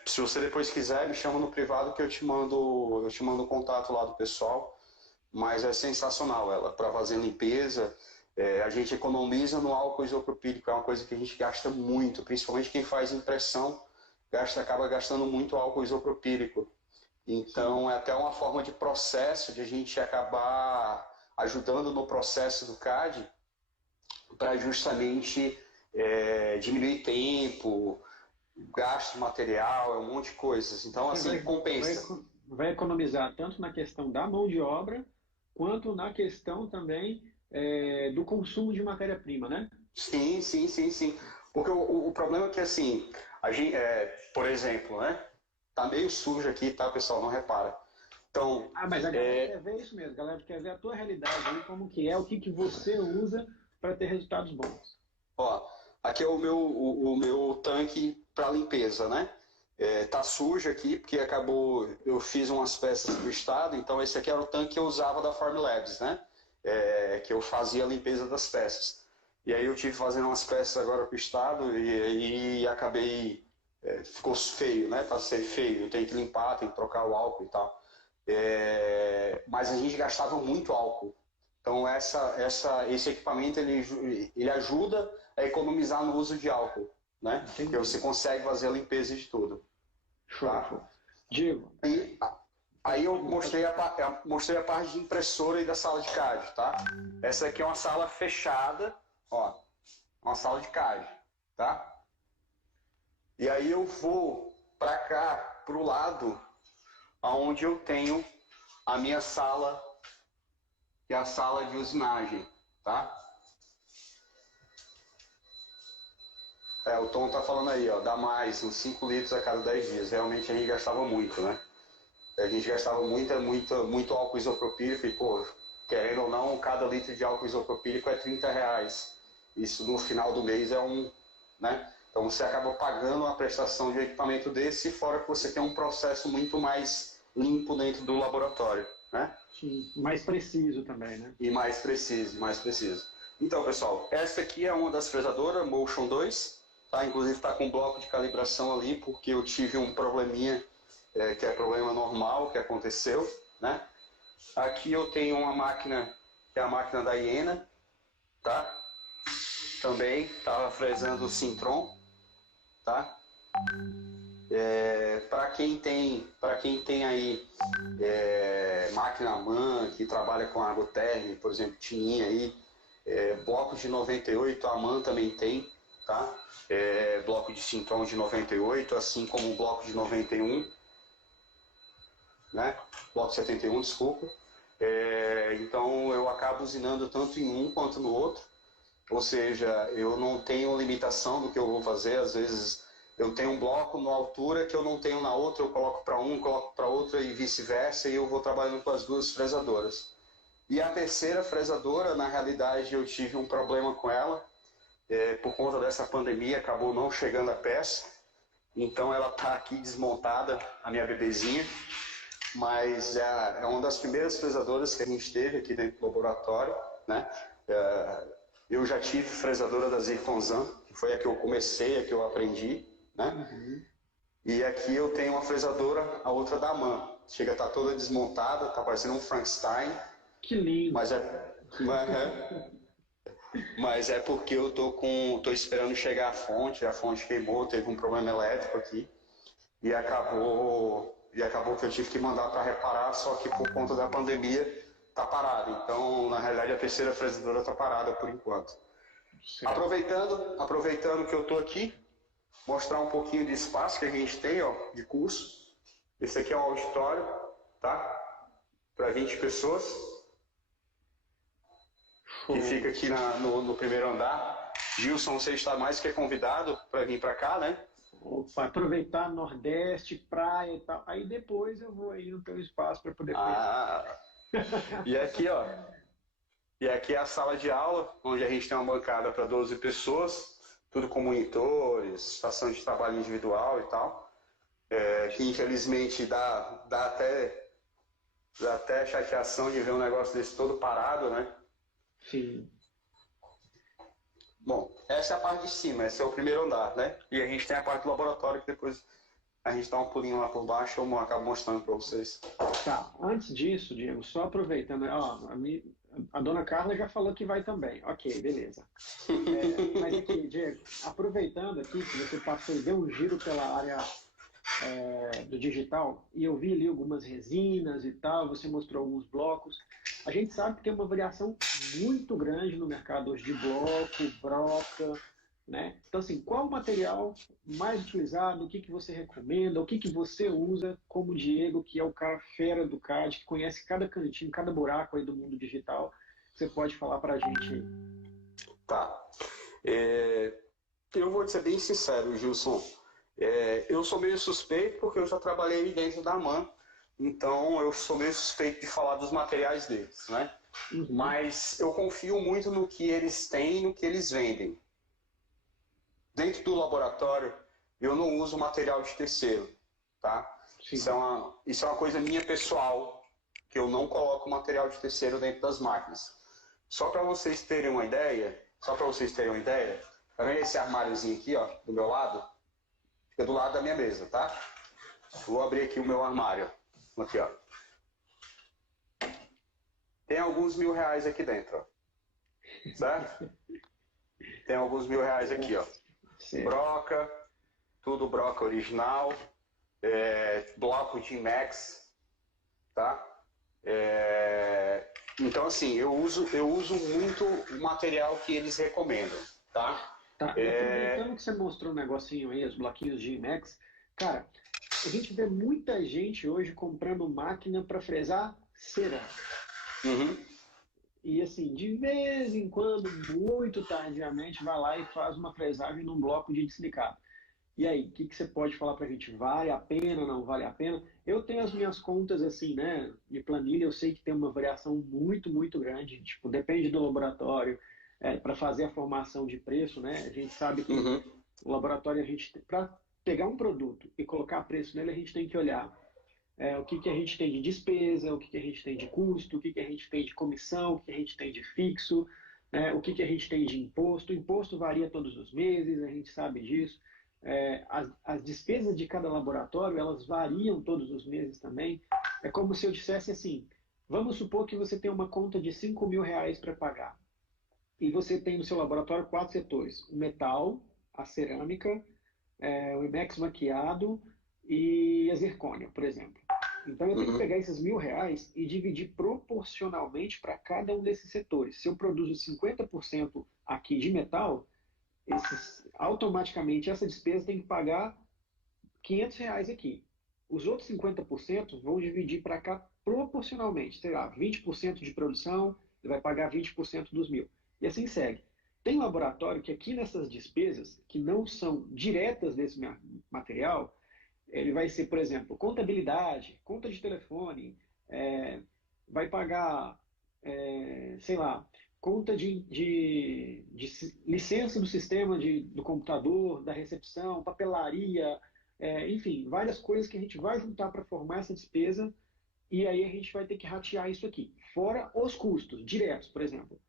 Se você depois quiser, me chama no privado que eu te mando o contato lá do pessoal. Mas é sensacional ela, para fazer limpeza. A gente economiza no álcool isopropílico, é uma coisa que a gente gasta muito, principalmente quem faz impressão, acaba gastando muito álcool isopropílico. Então, é até uma forma de processo, de a gente acabar ajudando no processo do CAD, para justamente diminuir tempo, gasto de material, um monte de coisas. Então, assim, compensa. Vai economizar tanto na questão da mão de obra, quanto na questão também do consumo de matéria-prima, né? Sim. Porque o problema é que, assim, a gente, por exemplo, né? Tá meio sujo aqui, tá, pessoal? Não repara. Então, mas a galera quer ver isso mesmo. A galera quer ver a tua realidade aí, como que é, o que você usa para ter resultados bons. Ó, aqui é o meu tanque para limpeza, né? Tá sujo aqui, porque eu fiz umas peças para o estado, então esse aqui era o tanque que eu usava da Formlabs, né? Que eu fazia a limpeza das peças. E aí eu tive fazendo umas peças agora para o estado e aí acabei... ficou feio, né? Tá feio, eu tenho que limpar, tenho que trocar o álcool e tal. Mas a gente gastava muito álcool. Então esse equipamento ele ajuda a economizar no uso de álcool, né? Porque você consegue fazer a limpeza de tudo. Tá? Diego. Aí eu mostrei a parte de impressora e da sala de CAD, tá? Essa aqui é uma sala fechada, ó, uma sala de CAD, tá? E aí eu vou para cá, pro lado, onde eu tenho a minha sala, que é a sala de usinagem, tá? O Tom tá falando aí, ó, dá mais, uns 5 litros a cada 10 dias. Realmente a gente gastava muito, né? A gente gastava muito álcool isopropílico e, pô, querendo ou não, cada litro de álcool isopropílico é R$30. Isso no final do mês né? Então você acaba pagando a prestação de um equipamento desse, fora que você tem um processo muito mais limpo dentro do laboratório, né? Sim, mais preciso também, né? E mais preciso. Então, pessoal, essa aqui é uma das fresadoras, Motion 2, tá? Inclusive está com um bloco de calibração ali, porque eu tive um probleminha, que é problema normal, que aconteceu, né? Aqui eu tenho uma máquina, que é a máquina da Iena, tá? Também estava fresando o Sintron, tá? Para quem tem aí máquina MAN, que trabalha com água térmica, por exemplo, tinha aí bloco de 98, a MAN também tem, tá? Bloco de Sintron de 98, assim como o bloco de 91, né? Bloco de 71, desculpa. Então eu acabo usinando tanto em um quanto no outro. Ou seja, eu não tenho limitação do que eu vou fazer. Às vezes eu tenho um bloco na altura que eu não tenho na outra, eu coloco para um, coloco para outra e vice-versa, e eu vou trabalhando com as duas fresadoras. E a terceira fresadora, na realidade, eu tive um problema com ela, por conta dessa pandemia, acabou não chegando a peça, então ela está aqui desmontada, a minha bebezinha, mas é uma das primeiras fresadoras que a gente teve aqui dentro do laboratório, né? Eu já tive fresadora da Zirconzan, que foi a que eu comecei, a que eu aprendi, né? Uhum. E aqui eu tenho uma fresadora, a outra da MAN. Chega a estar toda desmontada, tá parecendo um Frankenstein. Que lindo! Mas é porque eu tô esperando chegar a fonte queimou, teve um problema elétrico aqui. E acabou que eu tive que mandar para reparar, só que por conta da pandemia tá parado. Então, na realidade, a terceira fresadora tá parada por enquanto. Aproveitando que eu tô aqui, mostrar um pouquinho de espaço que a gente tem, ó, de curso. Esse aqui é um auditório, tá? Para 20 pessoas. Que fica aqui no primeiro andar. Gilson, você está mais que convidado para vir para cá, né? Opa, aproveitar Nordeste, praia e tal. Aí depois eu vou aí no teu espaço para poder E aqui, ó. E aqui é a sala de aula, onde a gente tem uma bancada para 12 pessoas, tudo com monitores, estação de trabalho individual e tal. Que infelizmente dá até chateação de ver um negócio desse todo parado, né? Sim. Bom, essa é a parte de cima, esse é o primeiro andar, né? E a gente tem a parte do laboratório que depois a gente dá um pulinho lá por baixo, eu acabo mostrando para vocês. Tá, antes disso, Diego, só aproveitando, ó, a dona Carla já falou que vai também. Ok, beleza. Mas aqui, Diego, aproveitando aqui que você passou e deu um giro pela área do digital, e eu vi ali algumas resinas e tal, você mostrou alguns blocos. A gente sabe que tem uma variação muito grande no mercado hoje de bloco, broca, né? Então, assim, qual o material mais utilizado, o que você recomenda, o que você usa como Diego, que é o cara fera do CAD, que conhece cada cantinho, cada buraco aí do mundo digital, você pode falar para a gente aí? Tá. Eu vou te ser bem sincero, Gilson. Eu sou meio suspeito porque eu já trabalhei dentro da MAN, então eu sou meio suspeito de falar dos materiais deles, né? Uhum. Mas eu confio muito no que eles têm e no que eles vendem. Dentro do laboratório, eu não uso material de terceiro, tá? Isso é uma coisa minha pessoal, que eu não coloco material de terceiro dentro das máquinas. Só para vocês terem uma ideia, tá vendo esse armáriozinho aqui, ó, do meu lado? Fica do lado da minha mesa, tá? Vou abrir aqui o meu armário. Aqui, ó. Tem alguns R$ 1.000 aqui dentro, ó. Certo? Tem alguns R$ 1.000 aqui, ó. Certo. Broca, tudo broca original, bloco de IMAX, tá? Então, assim, eu uso muito o material que eles recomendam, tá? Tá, aproveitando que você mostrou um negocinho aí, os bloquinhos de IMAX, cara, a gente vê muita gente hoje comprando máquina para fresar cera. Uhum. E assim, de vez em quando, muito tardiamente, vai lá e faz uma fresagem num bloco de silicato. E aí, o que você pode falar pra gente? Vale a pena, não vale a pena? Eu tenho as minhas contas assim, né, de planilha, eu sei que tem uma variação muito, muito grande, tipo, depende do laboratório, para fazer a formação de preço, né? A gente sabe que o laboratório, para pegar um produto e colocar preço nele, a gente tem que olhar o que a gente tem de despesa, o que a gente tem de custo, o que a gente tem de comissão, o que a gente tem de fixo, né? O que a gente tem de imposto. O imposto varia todos os meses, a gente sabe disso. As despesas de cada laboratório, elas variam todos os meses também. É como se eu dissesse assim, vamos supor que você tem uma conta de R$ 5.000 para pagar. E você tem no seu laboratório 4 setores: o metal, a cerâmica, o IMEX maquiado e a zircônia, por exemplo. Então eu tenho que pegar esses R$ 1.000 e dividir proporcionalmente para cada um desses setores. Se eu produzo 50% aqui de metal, automaticamente essa despesa tem que pagar R$ 500 aqui. Os outros 50% vão dividir para cá proporcionalmente. Sei lá, 20% de produção, ele vai pagar 20% dos 1.000. E assim segue. Tem laboratório que aqui nessas despesas, que não são diretas desse material, ele vai ser, por exemplo, contabilidade, conta de telefone, vai pagar, sei lá, conta de licença do sistema do computador, da recepção, papelaria, enfim, várias coisas que a gente vai juntar para formar essa despesa e aí a gente vai ter que ratear isso aqui. Fora os custos diretos, por exemplo,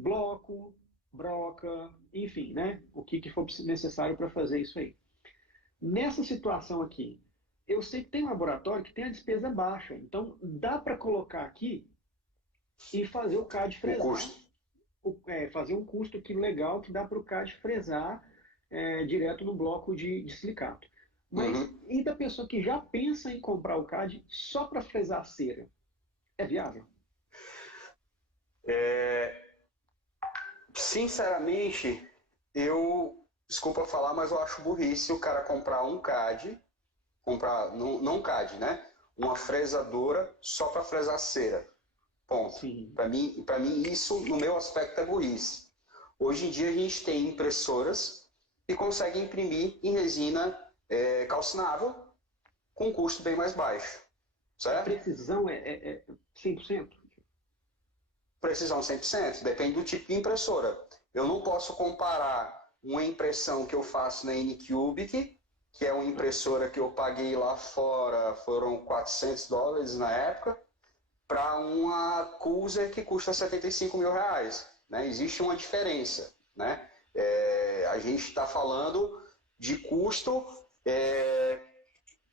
bloco, broca, enfim, né? O que for necessário para fazer isso aí. Nessa situação aqui, eu sei que tem um laboratório que tem a despesa baixa, então dá para colocar aqui e fazer o CAD fresar. Fazer um custo aqui legal que dá para o CAD fresar direto no bloco de silicato. Mas e da pessoa que já pensa em comprar o CAD só para fresar cera? É viável? Sinceramente, desculpa falar, mas eu acho burrice o cara comprar um CAD comprar, não CAD, né? Uma fresadora só para fresar cera. Ponto. Para mim, isso, no meu aspecto, é burrice. Hoje em dia, a gente tem impressoras que conseguem imprimir em resina calcinável com um custo bem mais baixo. Certo? A precisão é 100%? Precisão 100%. Depende do tipo de impressora. Eu não posso comparar uma impressão que eu faço na Anycubic, que é uma impressora que eu paguei lá fora, foram $400 na época, para uma Cuser que custa R$75 mil. Né? Existe uma diferença. Né? A gente está falando de custo.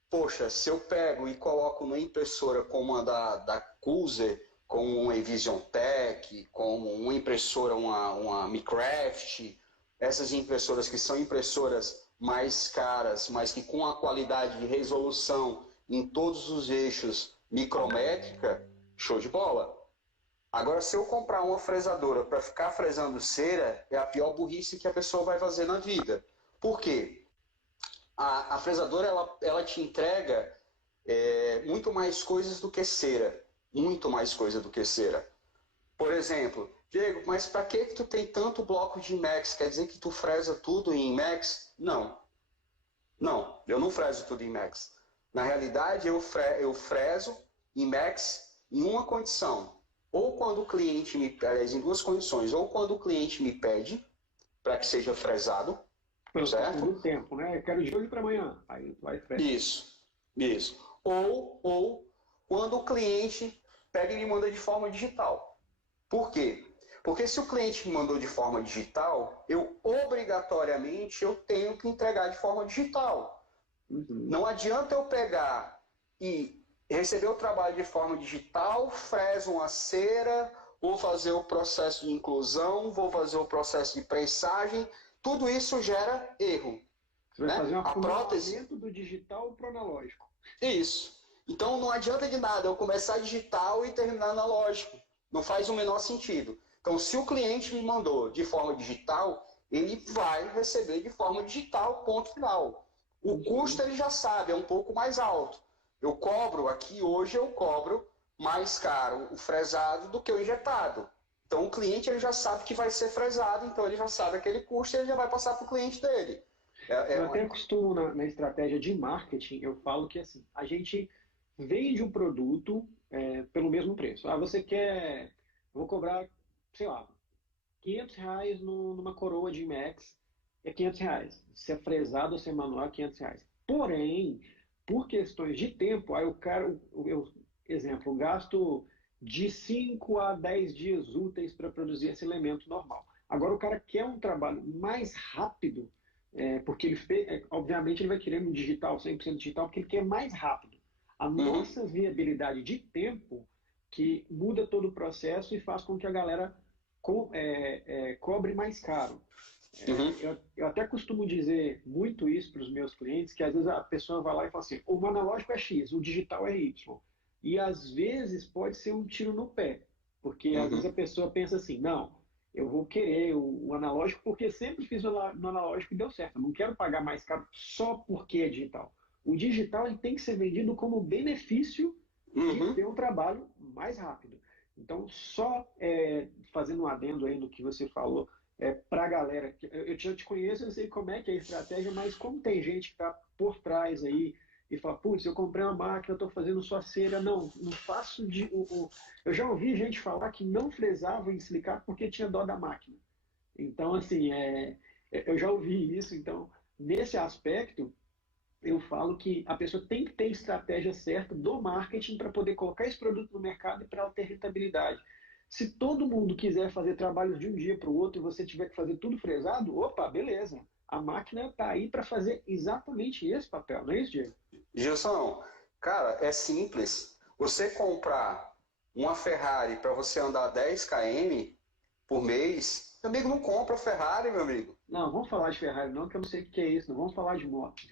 Poxa, se eu pego e coloco numa impressora como a da Cuser, como uma Vision Tech, como uma impressora, uma Micraft, essas impressoras que são impressoras mais caras, mas que com a qualidade de resolução em todos os eixos micrométrica, show de bola. Agora, se eu comprar uma fresadora para ficar fresando cera, é a pior burrice que a pessoa vai fazer na vida. Por quê? A fresadora ela te entrega muito mais coisas do que cera. Muito mais coisa do que cera. Por exemplo, Diego, mas para que tu tem tanto bloco de IMAX? Quer dizer que tu fresa tudo em IMAX? Não. Não, eu não freso tudo em IMAX. Na realidade, eu freso IMAX em uma condição. Ou quando o cliente me pede, em duas condições. Ou quando o cliente me pede para que seja fresado. Certo? Pelo tempo, né? Eu quero de hoje para amanhã. Aí tu vai fresa. Isso. Ou quando o cliente pega e me manda de forma digital. Por quê? Porque se o cliente me mandou de forma digital, obrigatoriamente eu tenho que entregar de forma digital. Não adianta eu pegar e receber o trabalho de forma digital, freso uma cera, vou fazer o processo de inclusão, vou fazer o processo de prensagem, tudo isso gera erro. Você vai fazer um a prótese do digital para o analógico. Isso. Então não adianta de nada eu começar digital e terminar analógico. Não faz o menor sentido. Então, se o cliente me mandou de forma digital, ele vai receber de forma digital, ponto final. O custo ele já sabe, é um pouco mais alto. Hoje eu cobro mais caro o fresado do que o injetado. Então o cliente ele já sabe que vai ser fresado, então ele já sabe aquele custo e ele já vai passar para o cliente dele. Eu até costumo, na estratégia de marketing, eu falo que assim, a gente vende um produto pelo mesmo preço. Você quer, eu vou cobrar, sei lá, R$500 numa coroa de IMAX, é R$500. Se é fresado ou se é manual, é R$500. Porém, por questões de tempo, aí exemplo, eu gasto de 5 a 10 dias úteis para produzir esse elemento normal. Agora o cara quer um trabalho mais rápido, porque obviamente ele vai querer um digital, 100% digital, porque ele quer mais rápido. A nossa viabilidade de tempo que muda todo o processo e faz com que a galera cobre mais caro. Eu até costumo dizer muito isso para os meus clientes, que às vezes a pessoa vai lá e fala assim, o analógico é X, o digital é Y. E às vezes pode ser um tiro no pé, porque às vezes a pessoa pensa assim, não, eu vou querer o analógico porque sempre fiz no analógico e deu certo. Eu não quero pagar mais caro só porque é digital. O digital ele tem que ser vendido como benefício de ter um trabalho mais rápido. Então, só fazendo um adendo aí no que você falou, para a galera, eu já te conheço, eu sei como é que é a estratégia, mas como tem gente que está por trás aí e fala, putz, eu comprei uma máquina, eu estou fazendo só cera, não faço eu já ouvi gente falar que não fresava em silicato porque tinha dó da máquina. Então, assim, eu já ouvi isso, então, nesse aspecto, eu falo que a pessoa tem que ter estratégia certa do marketing para poder colocar esse produto no mercado e para ela ter rentabilidade. Se todo mundo quiser fazer trabalhos de um dia para o outro e você tiver que fazer tudo fresado, opa, beleza. A máquina está aí para fazer exatamente esse papel, não é isso, Diego? Gilson, cara, é simples. Você comprar uma Ferrari para você andar 10 km por mês, meu amigo, não compra Ferrari, meu amigo. Não, vamos falar de Ferrari não, que eu não sei o que é isso. Não vamos falar de moto.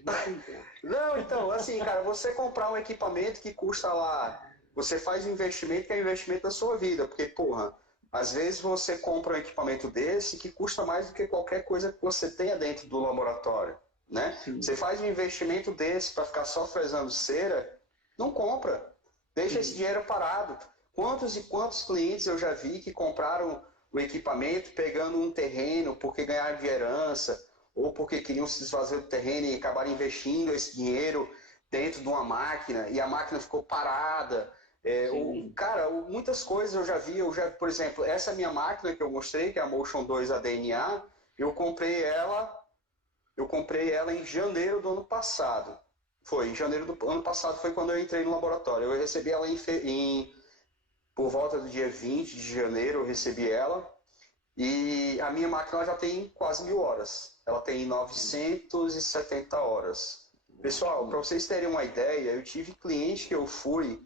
Não, então, assim, cara, você comprar um equipamento que custa lá, você faz um investimento que é o investimento da sua vida, porque, porra, às vezes você compra um equipamento desse que custa mais do que qualquer coisa que você tenha dentro do laboratório, né? Sim. Você faz um investimento desse para ficar só fresando cera, não compra. Deixa esse dinheiro parado. Quantos e quantos clientes eu já vi que compraram o equipamento pegando um terreno porque ganharam de herança ou porque queriam se desfazer do terreno e acabaram investindo esse dinheiro dentro de uma máquina e a máquina ficou parada. Cara, muitas coisas por exemplo, essa minha máquina que eu mostrei, que é a Motion 2 ADNA, eu comprei ela em janeiro do ano passado. Em janeiro do ano passado foi quando eu entrei no laboratório. Eu recebi ela por volta do dia 20 de janeiro, eu recebi ela. E a minha máquina já tem quase 1000 horas. Ela tem 970 horas. Pessoal, para vocês terem uma ideia, eu tive cliente que eu fui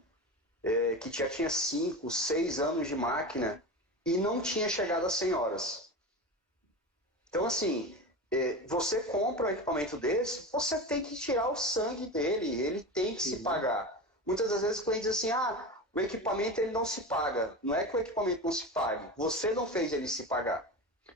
que já tinha 5, 6 anos de máquina e não tinha chegado a 100 horas. Então, assim, você compra um equipamento desse, você tem que tirar o sangue dele, ele tem que se pagar. Muitas das vezes o cliente diz assim, o equipamento ele não se paga. Não é que o equipamento não se pague, você não fez ele se pagar.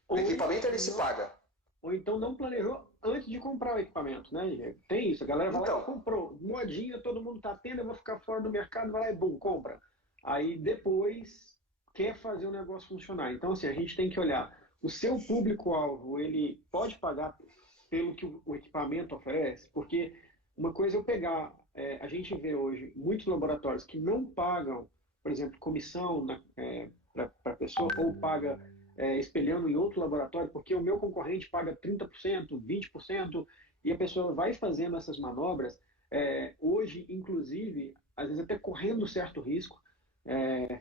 O equipamento ele se paga. Ou então não planejou antes de comprar o equipamento, né? Tem isso, a galera vai lá e comprou. Modinha, todo mundo tá tendo, eu vou ficar fora do mercado, vai lá e bum, compra. Aí depois quer fazer o negócio funcionar. Então, assim, a gente tem que olhar. O seu público-alvo, ele pode pagar pelo que o equipamento oferece? Porque uma coisa é eu pegar, a gente vê hoje muitos laboratórios que não pagam, por exemplo, comissão para a pessoa, ou paga espelhando em outro laboratório, porque o meu concorrente paga 30%, 20%, e a pessoa vai fazendo essas manobras, hoje, inclusive, às vezes até correndo certo risco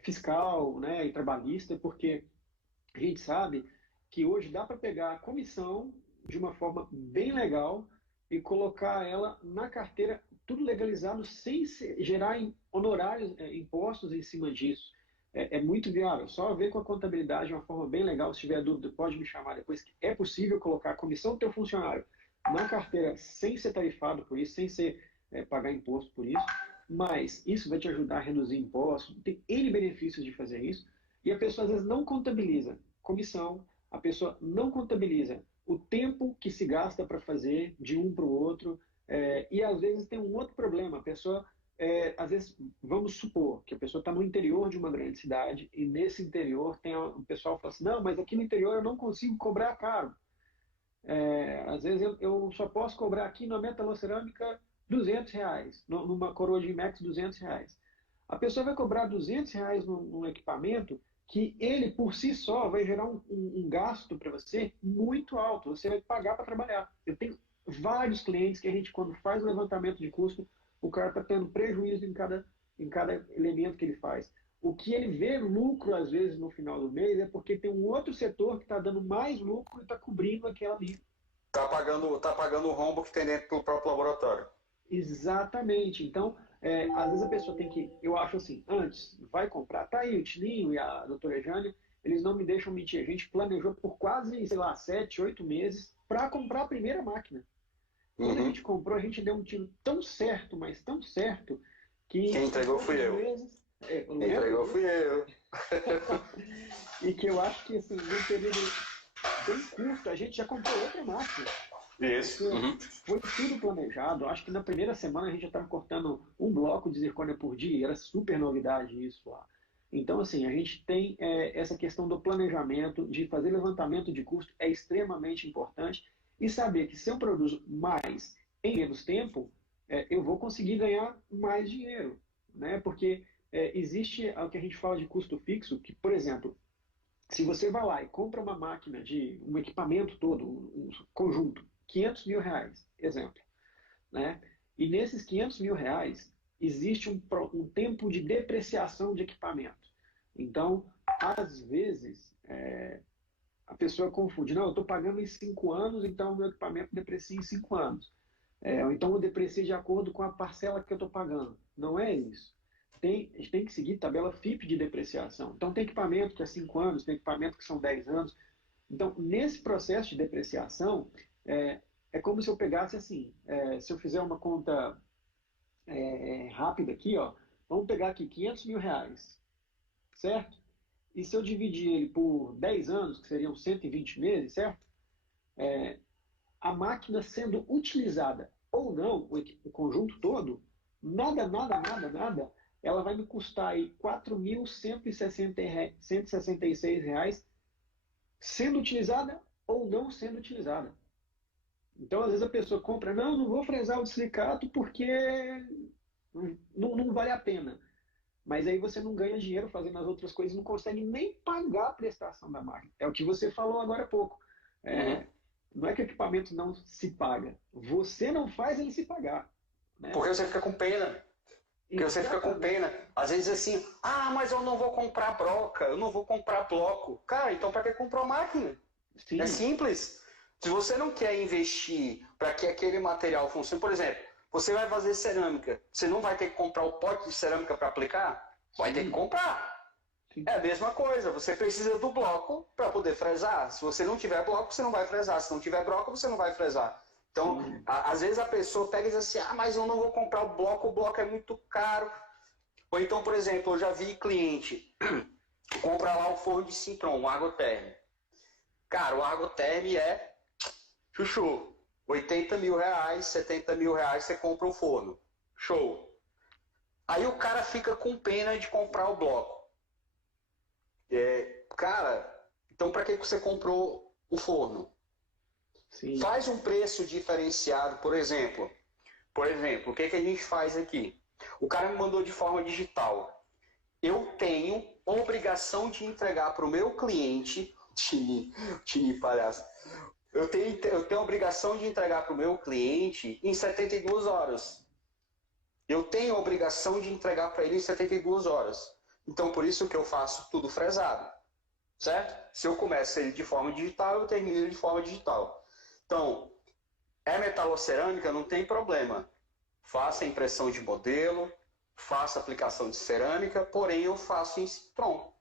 fiscal, né, e trabalhista, porque a gente sabe que hoje dá para pegar a comissão de uma forma bem legal e colocar ela na carteira, tudo legalizado, sem gerar honorários, impostos em cima disso. É muito viável. Só ver com a contabilidade de uma forma bem legal. Se tiver dúvida, pode me chamar depois. É possível colocar a comissão do teu funcionário na carteira sem ser tarifado por isso, sem ser pagar imposto por isso. Mas isso vai te ajudar a reduzir impostos. Tem N benefícios de fazer isso. E a pessoa às vezes não contabiliza comissão, a pessoa não contabiliza o tempo que se gasta para fazer de um para o outro. E às vezes tem um outro problema. A pessoa às vezes, vamos supor que a pessoa está no interior de uma grande cidade e nesse interior o pessoal fala assim, não, mas aqui no interior eu não consigo cobrar caro. Às vezes eu só posso cobrar aqui na metalocerâmica R$ 200, numa coroa de IMEX R$ 200. A pessoa vai cobrar R$ 200 num equipamento que ele, por si só, vai gerar um gasto para você muito alto. Você vai pagar para trabalhar. Eu tenho vários clientes que a gente, quando faz o levantamento de custo, o cara está tendo prejuízo em cada elemento que ele faz. O que ele vê lucro, às vezes, no final do mês, é porque tem um outro setor que está dando mais lucro e está cobrindo aquela ali. Está pagando o rombo que tem dentro do próprio laboratório. Exatamente. Então, às vezes a pessoa tem que, eu acho assim, antes, vai comprar. Tá aí o Tininho e a doutora Jane, eles não me deixam mentir. A gente planejou por quase, 7, 8 meses para comprar a primeira máquina. Quando a gente comprou, a gente deu um tiro tão certo, mas tão certo, que... Quem entregou fui eu. Quem entregou fui eu. E que eu acho que, assim, num período bem curto, a gente já comprou outra máquina. Isso. Foi tudo planejado. Acho que na primeira semana a gente já estava cortando um bloco de zircônia por dia. Era super novidade isso lá. Então, assim, a gente tem essa questão do planejamento, de fazer levantamento de custo, é extremamente importante. E saber que se eu produzo mais em menos tempo, eu vou conseguir ganhar mais dinheiro. Né? Porque existe o que a gente fala de custo fixo, que, por exemplo, se você vai lá e compra uma máquina um equipamento todo, um conjunto, R$ 500 mil, exemplo. Né? E nesses R$ 500 mil existe um tempo de depreciação de equipamento. Então, às vezes... a pessoa confunde, não, eu estou pagando em 5 anos, então o meu equipamento deprecia em 5 anos. Ou então eu deprecio de acordo com a parcela que eu estou pagando. Não é isso. A gente tem que seguir tabela FIP de depreciação. Então tem equipamento que é 5 anos, tem equipamento que são 10 anos. Então, nesse processo de depreciação, é como se eu pegasse assim, se eu fizer uma conta rápida aqui, ó, vamos pegar aqui R$ 500 mil, certo? E se eu dividir ele por 10 anos, que seriam 120 meses, certo? a máquina sendo utilizada ou não, o conjunto todo, nada, ela vai me custar aí R$ 4.166 sendo utilizada ou não sendo utilizada. Então, às vezes a pessoa compra, não vou fresar o silicato porque não vale a pena. Mas aí você não ganha dinheiro fazendo as outras coisas, não consegue nem pagar a prestação da máquina. É o que você falou agora há pouco. Não é que o equipamento não se paga. Você não faz ele se pagar. Né? Porque você fica com pena. Porque você fica com pena. Às vezes assim, mas eu não vou comprar broca, eu não vou comprar bloco. Cara, então para que comprou a máquina? Sim. É simples. Se você não quer investir para que aquele material funcione, por exemplo, você vai fazer cerâmica, você não vai ter que comprar o pote de cerâmica para aplicar? Vai ter que comprar. Sim. É a mesma coisa, você precisa do bloco para poder fresar. Se você não tiver bloco, você não vai fresar. Se não tiver broca, você não vai fresar. Então, às vezes a pessoa pega e diz assim, mas eu não vou comprar o bloco é muito caro. Ou então, por exemplo, eu já vi cliente comprar lá um forno de Sintron, um Argotherm. Cara, o Argotherm é chuchu. 80 mil reais, 70 mil reais você compra um forno. Show. Aí o cara fica com pena de comprar o bloco. Cara, então para que você comprou o forno? Sim. Faz um preço diferenciado, por exemplo. O que a gente faz aqui? O cara me mandou de forma digital. Eu tenho obrigação de entregar para o meu cliente, Tini palhaço. Eu tenho a obrigação de entregar para o meu cliente em 72 horas. Eu tenho a obrigação de entregar para ele em 72 horas. Então, por isso que eu faço tudo fresado. Certo? Se eu começo ele de forma digital, eu termino ele de forma digital. Então, metalocerâmica, não tem problema. Faça impressão de modelo, faça aplicação de cerâmica, porém eu faço em Sintron.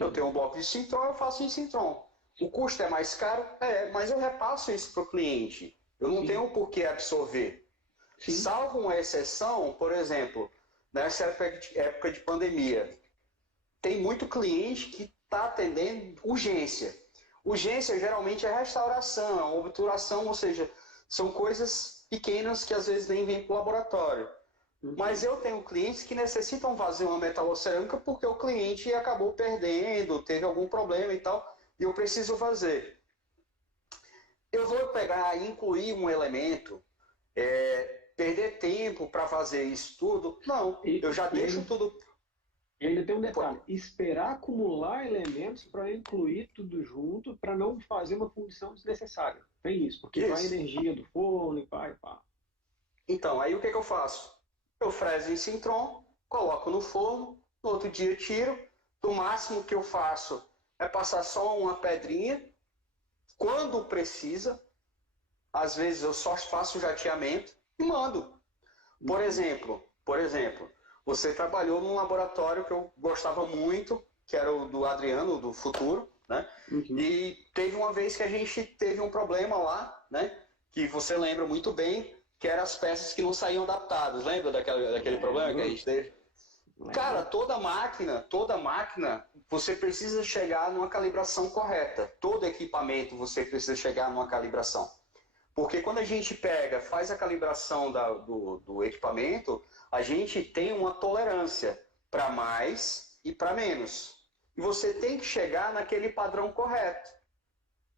Eu tenho um bloco de Sintron, eu faço em Sintron. O custo é mais caro? Mas eu repasso isso para o cliente. Eu não tenho por que absorver. Sim. Salvo uma exceção, por exemplo, nessa época de pandemia, tem muito cliente que está atendendo urgência. Urgência geralmente é restauração, obturação, ou seja, são coisas pequenas que às vezes nem vêm para o laboratório. Mas eu tenho clientes que necessitam fazer uma metalocerâmica porque o cliente acabou perdendo, teve algum problema e tal, e eu preciso fazer. Eu vou pegar e incluir um elemento, perder tempo para fazer isso tudo? Não, eu já deixo tudo... E ainda tem um detalhe, esperar acumular elementos para incluir tudo junto, para não fazer uma fundição desnecessária. Tem isso, porque vai a energia do forno e pá. Então, aí o que eu faço? Eu freso em Sintron, coloco no forno, no outro dia tiro. No máximo que eu faço é passar só uma pedrinha, quando precisa. Às vezes eu só faço jateamento e mando. Por exemplo, você trabalhou num laboratório que eu gostava muito, que era o do Adriano, do Futuro, né? E teve uma vez que a gente teve um problema lá, né? Que você lembra muito bem, que eram as peças que não saíam adaptadas. Lembra daquele problema que a gente teve? Cara, toda máquina, você precisa chegar numa calibração correta. Todo equipamento você precisa chegar numa calibração. Porque quando a gente faz a calibração do equipamento, a gente tem uma tolerância para mais e para menos. E você tem que chegar naquele padrão correto.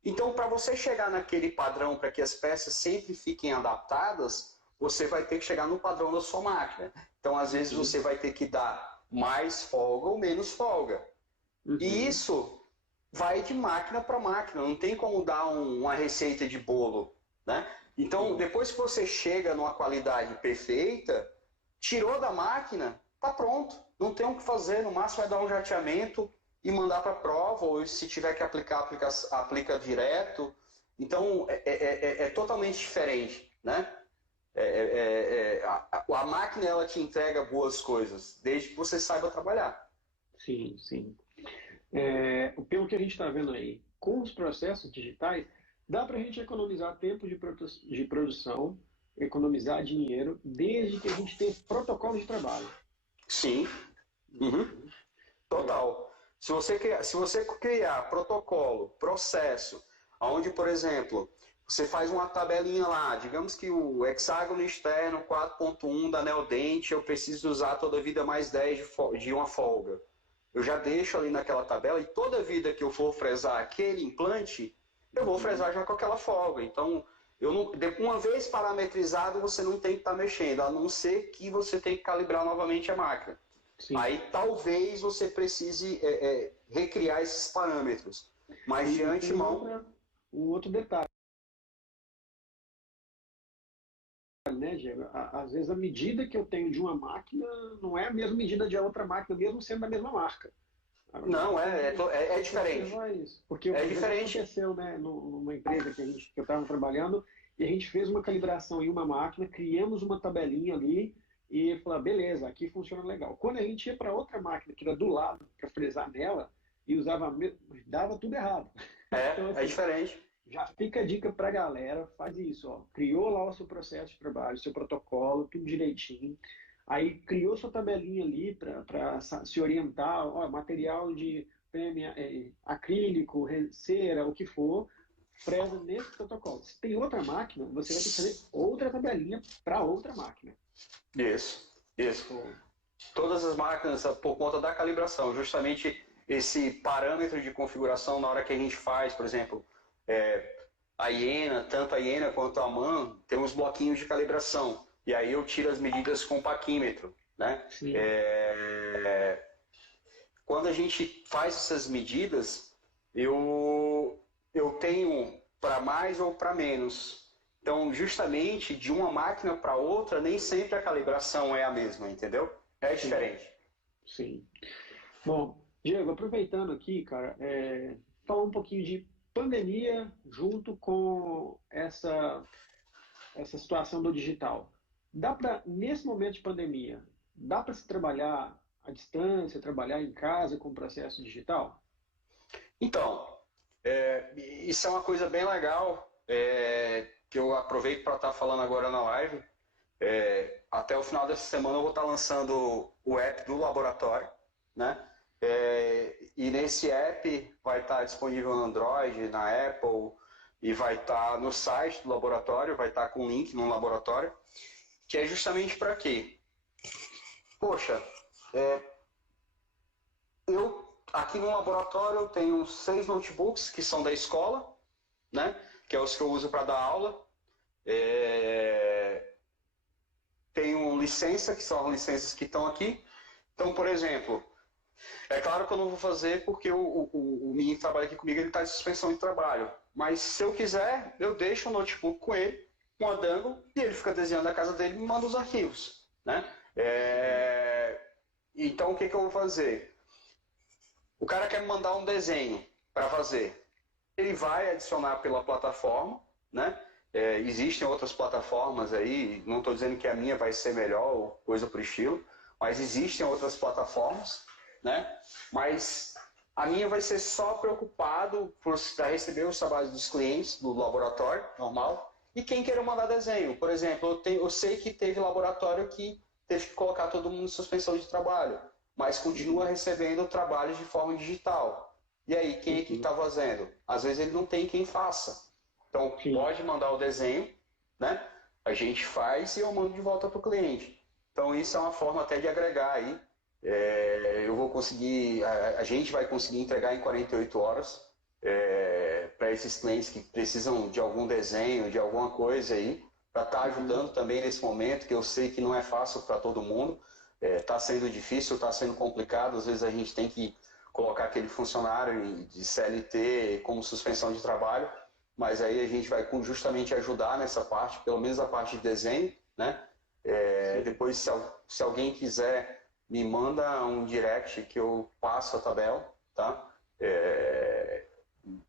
Então, para você chegar naquele padrão, para que as peças sempre fiquem adaptadas, você vai ter que chegar no padrão da sua máquina. Então, às vezes, você vai ter que dar mais folga ou menos folga. E isso vai de máquina para máquina. Não tem como dar uma receita de bolo, né? Então, depois que você chega numa qualidade perfeita, tirou da máquina, tá pronto. Não tem o que fazer. No máximo é dar um jateamento e mandar para a prova, ou se tiver que aplicar, aplica direto. Então, é totalmente diferente, né? A máquina, ela te entrega boas coisas, desde que você saiba trabalhar. Sim. Pelo que a gente está vendo aí, com os processos digitais, dá para a gente economizar tempo de produção, economizar dinheiro, desde que a gente tenha protocolo de trabalho. Sim. Total. Se você criar protocolo, processo, onde, por exemplo, você faz uma tabelinha lá, digamos que o hexágono externo 4.1 da Neodente, eu preciso usar toda a vida mais 10 de uma folga. Eu já deixo ali naquela tabela e toda vida que eu for fresar aquele implante, eu vou fresar já com aquela folga. Então, uma vez parametrizado, você não tem que estar mexendo, a não ser que você tenha que calibrar novamente a máquina. Sim. Aí talvez você precise recriar esses parâmetros. Mas de antemão... Um outro detalhe, né, Diego? Às vezes a medida que eu tenho de uma máquina não é a mesma medida de outra máquina, mesmo sendo da mesma marca. Não, é diferente. Porque é diferente. Aconteceu, né, numa empresa que eu estava trabalhando, e a gente fez uma calibração em uma máquina, criamos uma tabelinha ali, e falou, beleza, aqui funciona legal. Quando a gente ia para outra máquina, que era do lado, para fresar nela, e dava tudo errado. Então, assim, é diferente. Já fica a dica para a galera, faz isso, ó. Criou lá o seu processo de trabalho, seu protocolo, tudo direitinho. Aí criou sua tabelinha ali para se orientar, ó, material de acrílico, cera, o que for, fresa nesse protocolo. Se tem outra máquina, você vai ter que fazer outra tabelinha para outra máquina. Isso. Todas as máquinas, por conta da calibração, justamente esse parâmetro de configuração na hora que a gente faz, por exemplo, a Iena, tanto a Iena quanto a MAN, tem uns bloquinhos de calibração. E aí eu tiro as medidas com o paquímetro, né? Quando a gente faz essas medidas, eu tenho para mais ou para menos. Então, justamente, de uma máquina para outra, nem sempre a calibração é a mesma, entendeu? É diferente. Sim. Bom, Diego, aproveitando aqui, cara, falar um pouquinho de pandemia junto com essa situação do digital. Nesse momento de pandemia, dá para se trabalhar à distância, trabalhar em casa com o processo digital? Então, isso é uma coisa bem legal, que eu aproveito para estar falando agora na live. Até o final dessa semana eu vou estar lançando o app do laboratório, né? E nesse app vai estar disponível no Android, na Apple, e vai estar no site do laboratório, vai estar com link no laboratório, que é justamente para quê? Poxa, eu aqui no laboratório eu tenho 6 notebooks que são da escola, né? Que é os que eu uso para dar aula. Tenho licença, que são as licenças que estão aqui. Então, por exemplo, é claro que eu não vou fazer porque o menino que trabalha aqui comigo está em suspensão de trabalho. Mas se eu quiser, eu deixo o notebook com ele, com a dangle, e ele fica desenhando a casa dele e me manda os arquivos, né? Então, o que eu vou fazer? O cara quer me mandar um desenho para fazer. Ele vai adicionar pela plataforma, né? Existem outras plataformas aí, não estou dizendo que a minha vai ser melhor ou coisa por estilo, mas existem outras plataformas, né? Mas a minha vai ser só preocupado para receber os trabalhos dos clientes do laboratório normal e quem queira mandar desenho. Por exemplo, eu sei que teve laboratório que teve que colocar todo mundo em suspensão de trabalho, mas continua recebendo trabalhos de forma digital. E aí, quem é que está fazendo? Às vezes ele não tem quem faça. Então, pode mandar o desenho, né? A gente faz e eu mando de volta para o cliente. Então, isso é uma forma até de agregar aí. Eu vou conseguir, a gente vai conseguir entregar em 48 horas para esses clientes que precisam de algum desenho, de alguma coisa aí, para estar ajudando também nesse momento, que eu sei que não é fácil para todo mundo. Está sendo difícil, está sendo complicado, às vezes a gente tem que colocar aquele funcionário de CLT como suspensão de trabalho, mas aí a gente vai justamente ajudar nessa parte, pelo menos a parte de desenho, né? Depois, se alguém quiser, me manda um direct que eu passo a tabela, tá?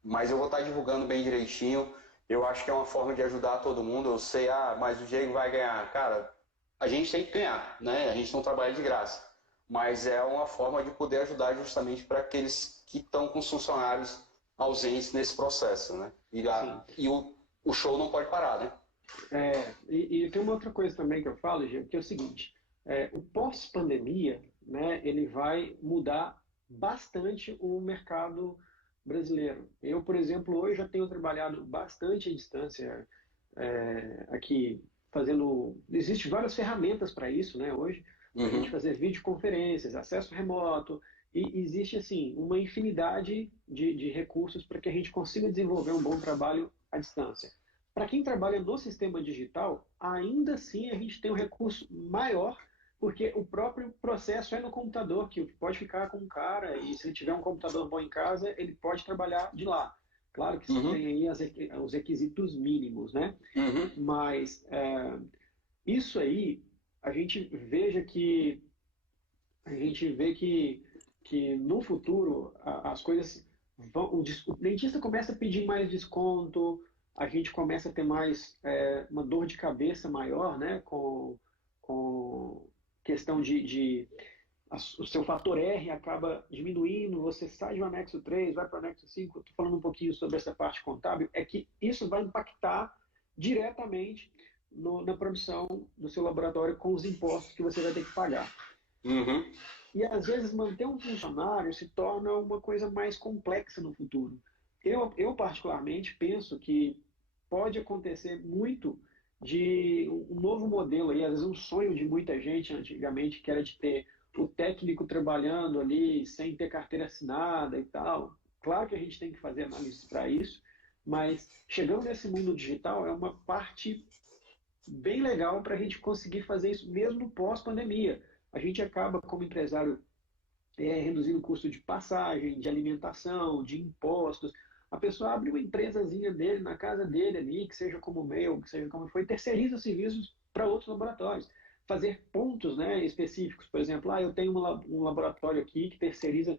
Mas eu vou estar divulgando bem direitinho. Eu acho que é uma forma de ajudar todo mundo. Eu sei, mas o Diego vai ganhar. Cara, a gente tem que ganhar, né? A gente não trabalha de graça. Mas é uma forma de poder ajudar justamente para aqueles que estão com os funcionários ausentes nesse processo, né? E o show não pode parar, né? E tem uma outra coisa também que eu falo, Diego, que é o seguinte, o pós-pandemia, né, ele vai mudar bastante o mercado brasileiro. Eu, por exemplo, hoje já tenho trabalhado bastante à distância, aqui fazendo. Existem várias ferramentas para isso, né? Hoje, para a gente Uhum. fazer videoconferências, acesso remoto, e existe assim uma infinidade de recursos para que a gente consiga desenvolver um bom trabalho à distância. Para quem trabalha no sistema digital, ainda assim a gente tem um recurso maior, porque o próprio processo é no computador, que pode ficar com o cara, e se ele tiver um computador bom em casa, ele pode trabalhar de lá. Claro que tem Uhum. aí os requisitos mínimos, né? Uhum. Mas isso aí, a gente veja que a gente vê que no futuro as coisas vão. O dentista começa a pedir mais desconto, a gente começa a ter mais uma dor de cabeça maior, né? Com questão o seu fator R acaba diminuindo, você sai de um anexo 3, vai para o anexo 5. Estou falando um pouquinho sobre essa parte contábil, é que isso vai impactar diretamente na produção do seu laboratório com os impostos que você vai ter que pagar. Uhum. E às vezes manter um funcionário se torna uma coisa mais complexa no futuro. Eu particularmente penso que pode acontecer muito de um novo modelo aí, às vezes um sonho de muita gente antigamente, que era de ter o técnico trabalhando ali sem ter carteira assinada e tal. Claro que a gente tem que fazer análises para isso, mas chegando nesse mundo digital é uma parte bem legal para a gente conseguir fazer isso mesmo pós-pandemia. A gente acaba, como empresário, reduzindo o custo de passagem, de alimentação, de impostos. A pessoa abre uma empresazinha dele na casa dele ali, que seja como o meu, que seja como foi, e terceiriza serviços para outros laboratórios. Fazer pontos, né, específicos, por exemplo, eu tenho um laboratório aqui que terceiriza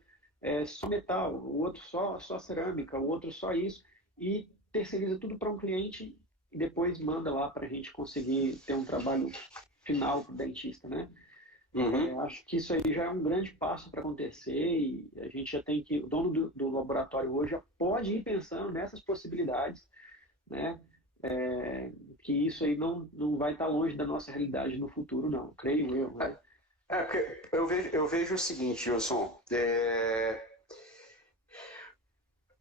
só metal, o outro só cerâmica, o outro só isso, e terceiriza tudo para um cliente e depois manda lá para a gente conseguir ter um trabalho final para o dentista, né? Uhum. Acho que isso aí já é um grande passo para acontecer e a gente já tem que, o dono do laboratório hoje já pode ir pensando nessas possibilidades, né? Que isso aí não vai estar longe da nossa realidade no futuro, não, creio eu, né? Eu vejo o seguinte, Wilson,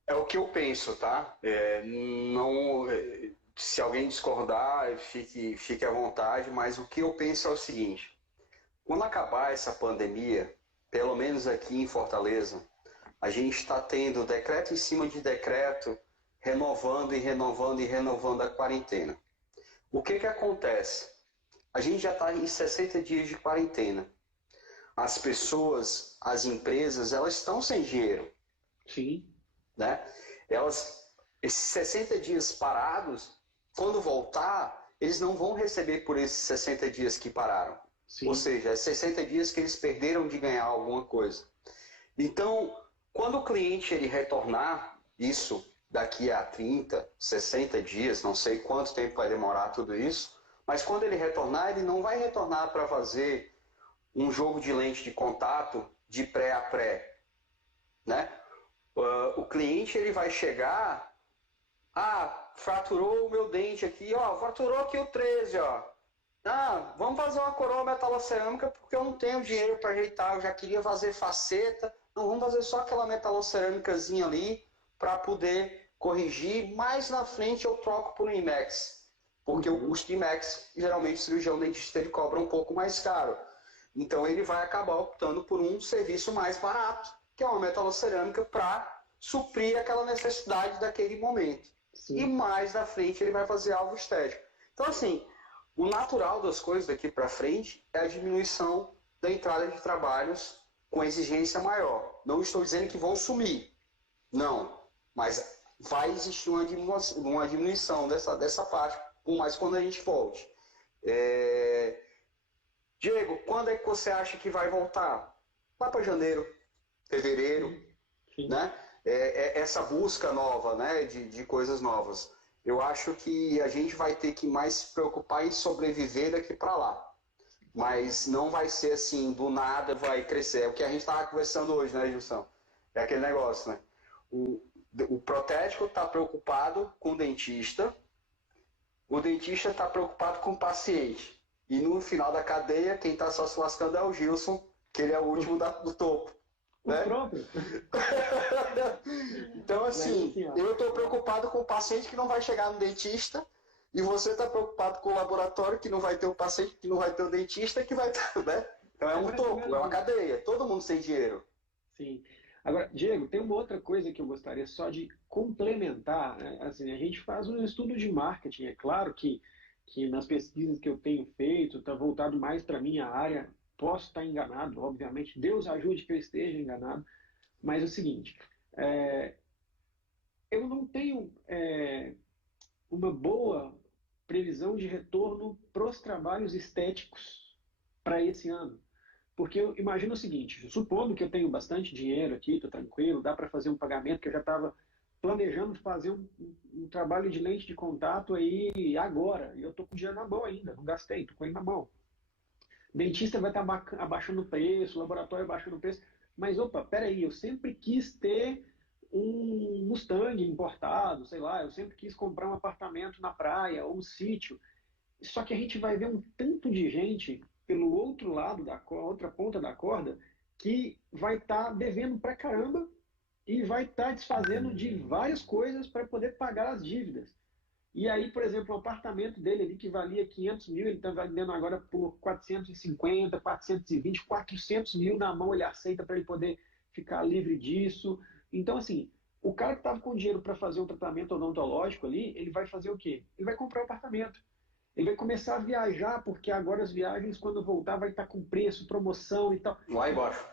é o que eu penso, tá? Não, se alguém discordar, fique à vontade, mas o que eu penso é o seguinte: quando acabar essa pandemia, pelo menos aqui em Fortaleza, a gente está tendo decreto em cima de decreto, renovando e renovando e renovando a quarentena. O que acontece? A gente já está em 60 dias de quarentena. As pessoas, as empresas, elas estão sem dinheiro, Sim, né? Esses 60 dias parados, quando voltar, eles não vão receber por esses 60 dias que pararam. Ou sim. seja, é 60 dias que eles perderam de ganhar alguma coisa. Então, quando o cliente ele retornar, isso daqui a 30, 60 dias, não sei quanto tempo vai demorar tudo isso, mas quando ele retornar, ele não vai retornar para fazer um jogo de lente de contato de pré a pré, né? O cliente ele vai chegar, fraturou o meu dente aqui, fraturou aqui o 13, ó. Vamos fazer uma coroa metalocerâmica porque eu não tenho dinheiro para ajeitar, eu já queria fazer faceta. Não, vamos fazer só aquela metalocerâmicazinha ali para poder corrigir. Mais na frente eu troco por um IMEX, porque o custo de IMEX, geralmente o cirurgião dentista ele cobra um pouco mais caro. Então ele vai acabar optando por um serviço mais barato, que é uma metalocerâmica para suprir aquela necessidade daquele momento. E Sim. mais na frente ele vai fazer algo estético. Então assim, o natural das coisas daqui para frente é a diminuição da entrada de trabalhos com exigência maior. Não estou dizendo que vão sumir, não, mas vai existir uma diminuição dessa parte, por mais quando a gente volte. Diego, quando é que você acha que vai voltar? Lá para janeiro, fevereiro, Sim. né? Essa busca nova, né, de coisas novas. Eu acho que a gente vai ter que mais se preocupar em sobreviver daqui para lá. Mas não vai ser assim, do nada vai crescer. É o que a gente estava conversando hoje, né, Gilson? É aquele negócio, né? O protético está preocupado com o dentista está preocupado com o paciente. E no final da cadeia, quem está só se lascando é o Gilson, que ele é o último do topo. O né? próprio. Então, assim, Mas, assim, ó, eu estou preocupado com o paciente que não vai chegar no dentista e você está preocupado com o laboratório que não vai ter o paciente, que não vai ter o dentista, que vai ter, né? Então é um topo, é uma cadeia, todo mundo sem dinheiro. sim. Agora, Diego, tem uma outra coisa que eu gostaria só de complementar, né? Assim, a gente faz um estudo de marketing, é claro que nas pesquisas que eu tenho feito, está voltado mais para a minha área, posso estar enganado, obviamente, Deus ajude que eu esteja enganado, mas é o seguinte, é, eu não tenho uma boa previsão de retorno para os trabalhos estéticos para esse ano. Porque eu imagino o seguinte, supondo que eu tenho bastante dinheiro aqui, estou tranquilo, dá para fazer um pagamento, que eu já estava planejando fazer um trabalho de lente de contato aí agora, e eu estou com dinheiro na mão ainda, não gastei, estou com ele na mão. Dentista vai estar abaixando o preço, laboratório abaixando o preço, mas opa, peraí, eu sempre quis ter um Mustang importado, sei lá, eu sempre quis comprar um apartamento na praia ou um sítio. Só que a gente vai ver um tanto de gente pelo outro lado da outra ponta da corda que vai estar devendo pra caramba e vai estar desfazendo de várias coisas para poder pagar as dívidas. E aí, por exemplo, o apartamento dele ali que valia 500 mil, ele está vendendo agora por 450, 420, 400 mil na mão, ele aceita para ele poder ficar livre disso. Então, assim, o cara que estava com dinheiro para fazer um tratamento odontológico ali, ele vai fazer o quê? Ele vai comprar um apartamento. Ele vai começar a viajar, porque agora as viagens, quando voltar, vai estar com preço, promoção e tal. Lá embaixo.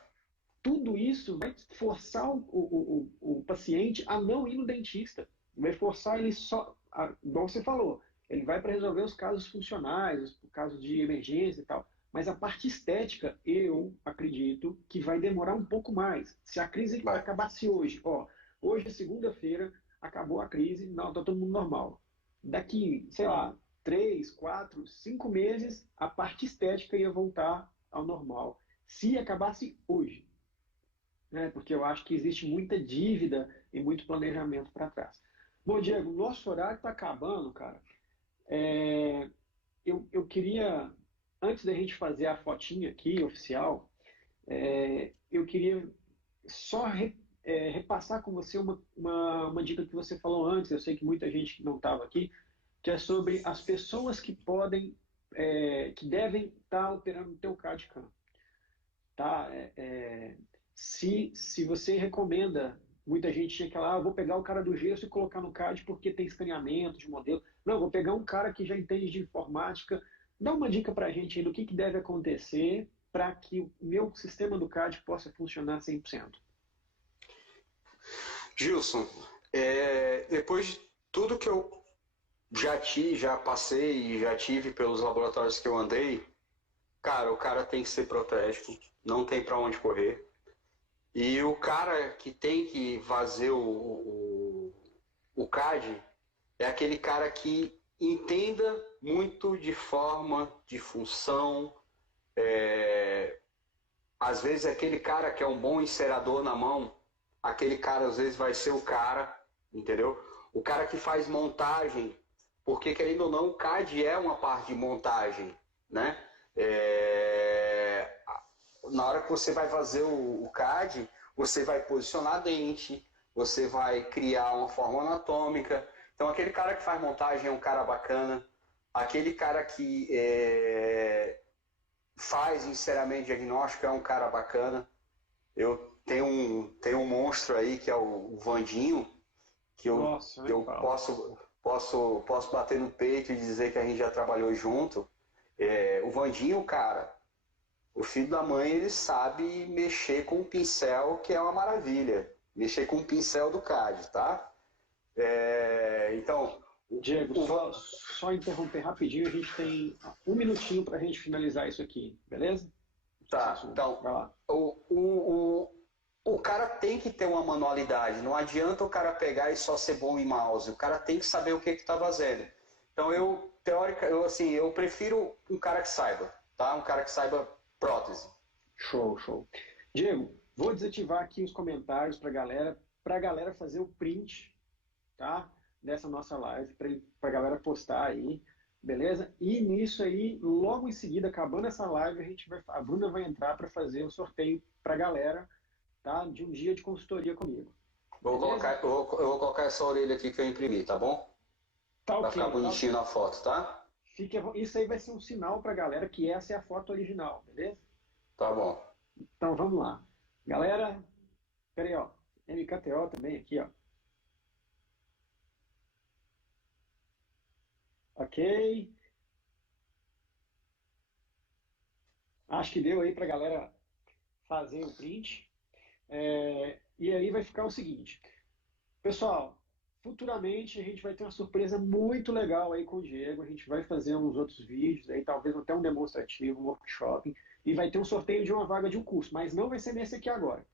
Tudo isso vai forçar o paciente a não ir no dentista. Vai forçar ele só, igual você falou, ele vai para resolver os casos funcionais, os casos de emergência e tal. Mas a parte estética, eu acredito que vai demorar um pouco mais. Se a crise acabasse hoje, ó, hoje é segunda-feira, acabou a crise, não, está todo mundo normal. Daqui, sei lá, 3, 4, 5 meses, a parte estética ia voltar ao normal. Se acabasse hoje. Né? Porque eu acho que existe muita dívida e muito planejamento para trás. Bom, Diego, nosso horário está acabando, cara. Eu queria, antes da gente fazer a fotinha aqui, oficial, eu queria só repassar com você uma dica que você falou antes, eu sei que muita gente não estava aqui, que é sobre as pessoas que podem, que devem estar operando o teu CAD/CAM. Tá? Se você recomenda, muita gente tinha aquela, eu vou pegar o cara do gesso e colocar no CAD porque tem escaneamento de modelo. Não, vou pegar um cara que já entende de informática. Dá uma dica para a gente aí do que deve acontecer para que o meu sistema do CAD possa funcionar 100%. Gilson, depois de tudo que eu já passei e já tive pelos laboratórios que eu andei, cara, o cara tem que ser protético, não tem para onde correr. E o cara que tem que fazer o CAD é aquele cara que entenda muito de forma, de função. Às vezes aquele cara que é um bom encerador na mão, aquele cara às vezes vai ser o cara, entendeu? O cara que faz montagem, porque querendo ou não, o CAD é uma parte de montagem, né? Na hora que você vai fazer o CAD, você vai posicionar dente, você vai criar uma forma anatômica. Então, aquele cara que faz montagem é um cara bacana. Aquele cara que faz enceramento diagnóstico é um cara bacana. Eu tenho um monstro aí, que é o Vandinho, que eu posso bater no peito e dizer que a gente já trabalhou junto. O Vandinho, cara, o filho da mãe, ele sabe mexer com um pincel, que é uma maravilha. Mexer com o pincel do CAD, tá? Então... Diego, só interromper rapidinho, a gente tem 1 minutinho para a gente finalizar isso aqui, beleza? Tá, então, vai lá. O cara tem que ter uma manualidade, não adianta o cara pegar e só ser bom em mouse, o cara tem que saber o que está fazendo. Então, eu prefiro um cara que saiba, tá? Um cara que saiba prótese. Show, show. Diego, vou desativar aqui os comentários para a galera fazer o print, tá? Dessa nossa live, para a galera postar aí, beleza? E nisso aí, logo em seguida, acabando essa live, a Bruna vai entrar para fazer o sorteio para a galera tá? De um dia de consultoria comigo. Eu vou colocar essa orelha aqui que eu imprimi, tá bom? Tá Vai ok. ficar bonitinho na foto, tá? Isso aí vai ser um sinal para a galera que essa é a foto original, beleza? Tá bom. Então vamos lá. Galera, peraí, ó. MKTO também aqui, ó. Ok. Acho que deu aí para a galera fazer o print. E aí vai ficar o seguinte. Pessoal, futuramente a gente vai ter uma surpresa muito legal aí com o Diego. A gente vai fazer uns outros vídeos aí, talvez até um demonstrativo, um workshop. E vai ter um sorteio de uma vaga de um curso, mas não vai ser nesse aqui agora.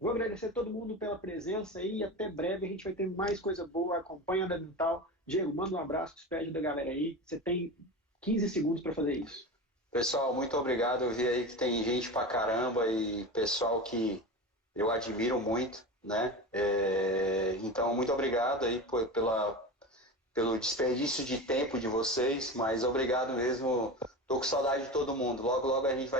Vou agradecer a todo mundo pela presença aí e até breve a gente vai ter mais coisa boa. Acompanha a Dental. Diego, manda um abraço, despede da galera aí. Você tem 15 segundos para fazer isso. Pessoal, muito obrigado. Eu vi aí que tem gente pra caramba e pessoal que eu admiro muito, né? Então, muito obrigado aí pelo desperdício de tempo de vocês, mas obrigado mesmo. Tô com saudade de todo mundo. Logo, logo a gente vai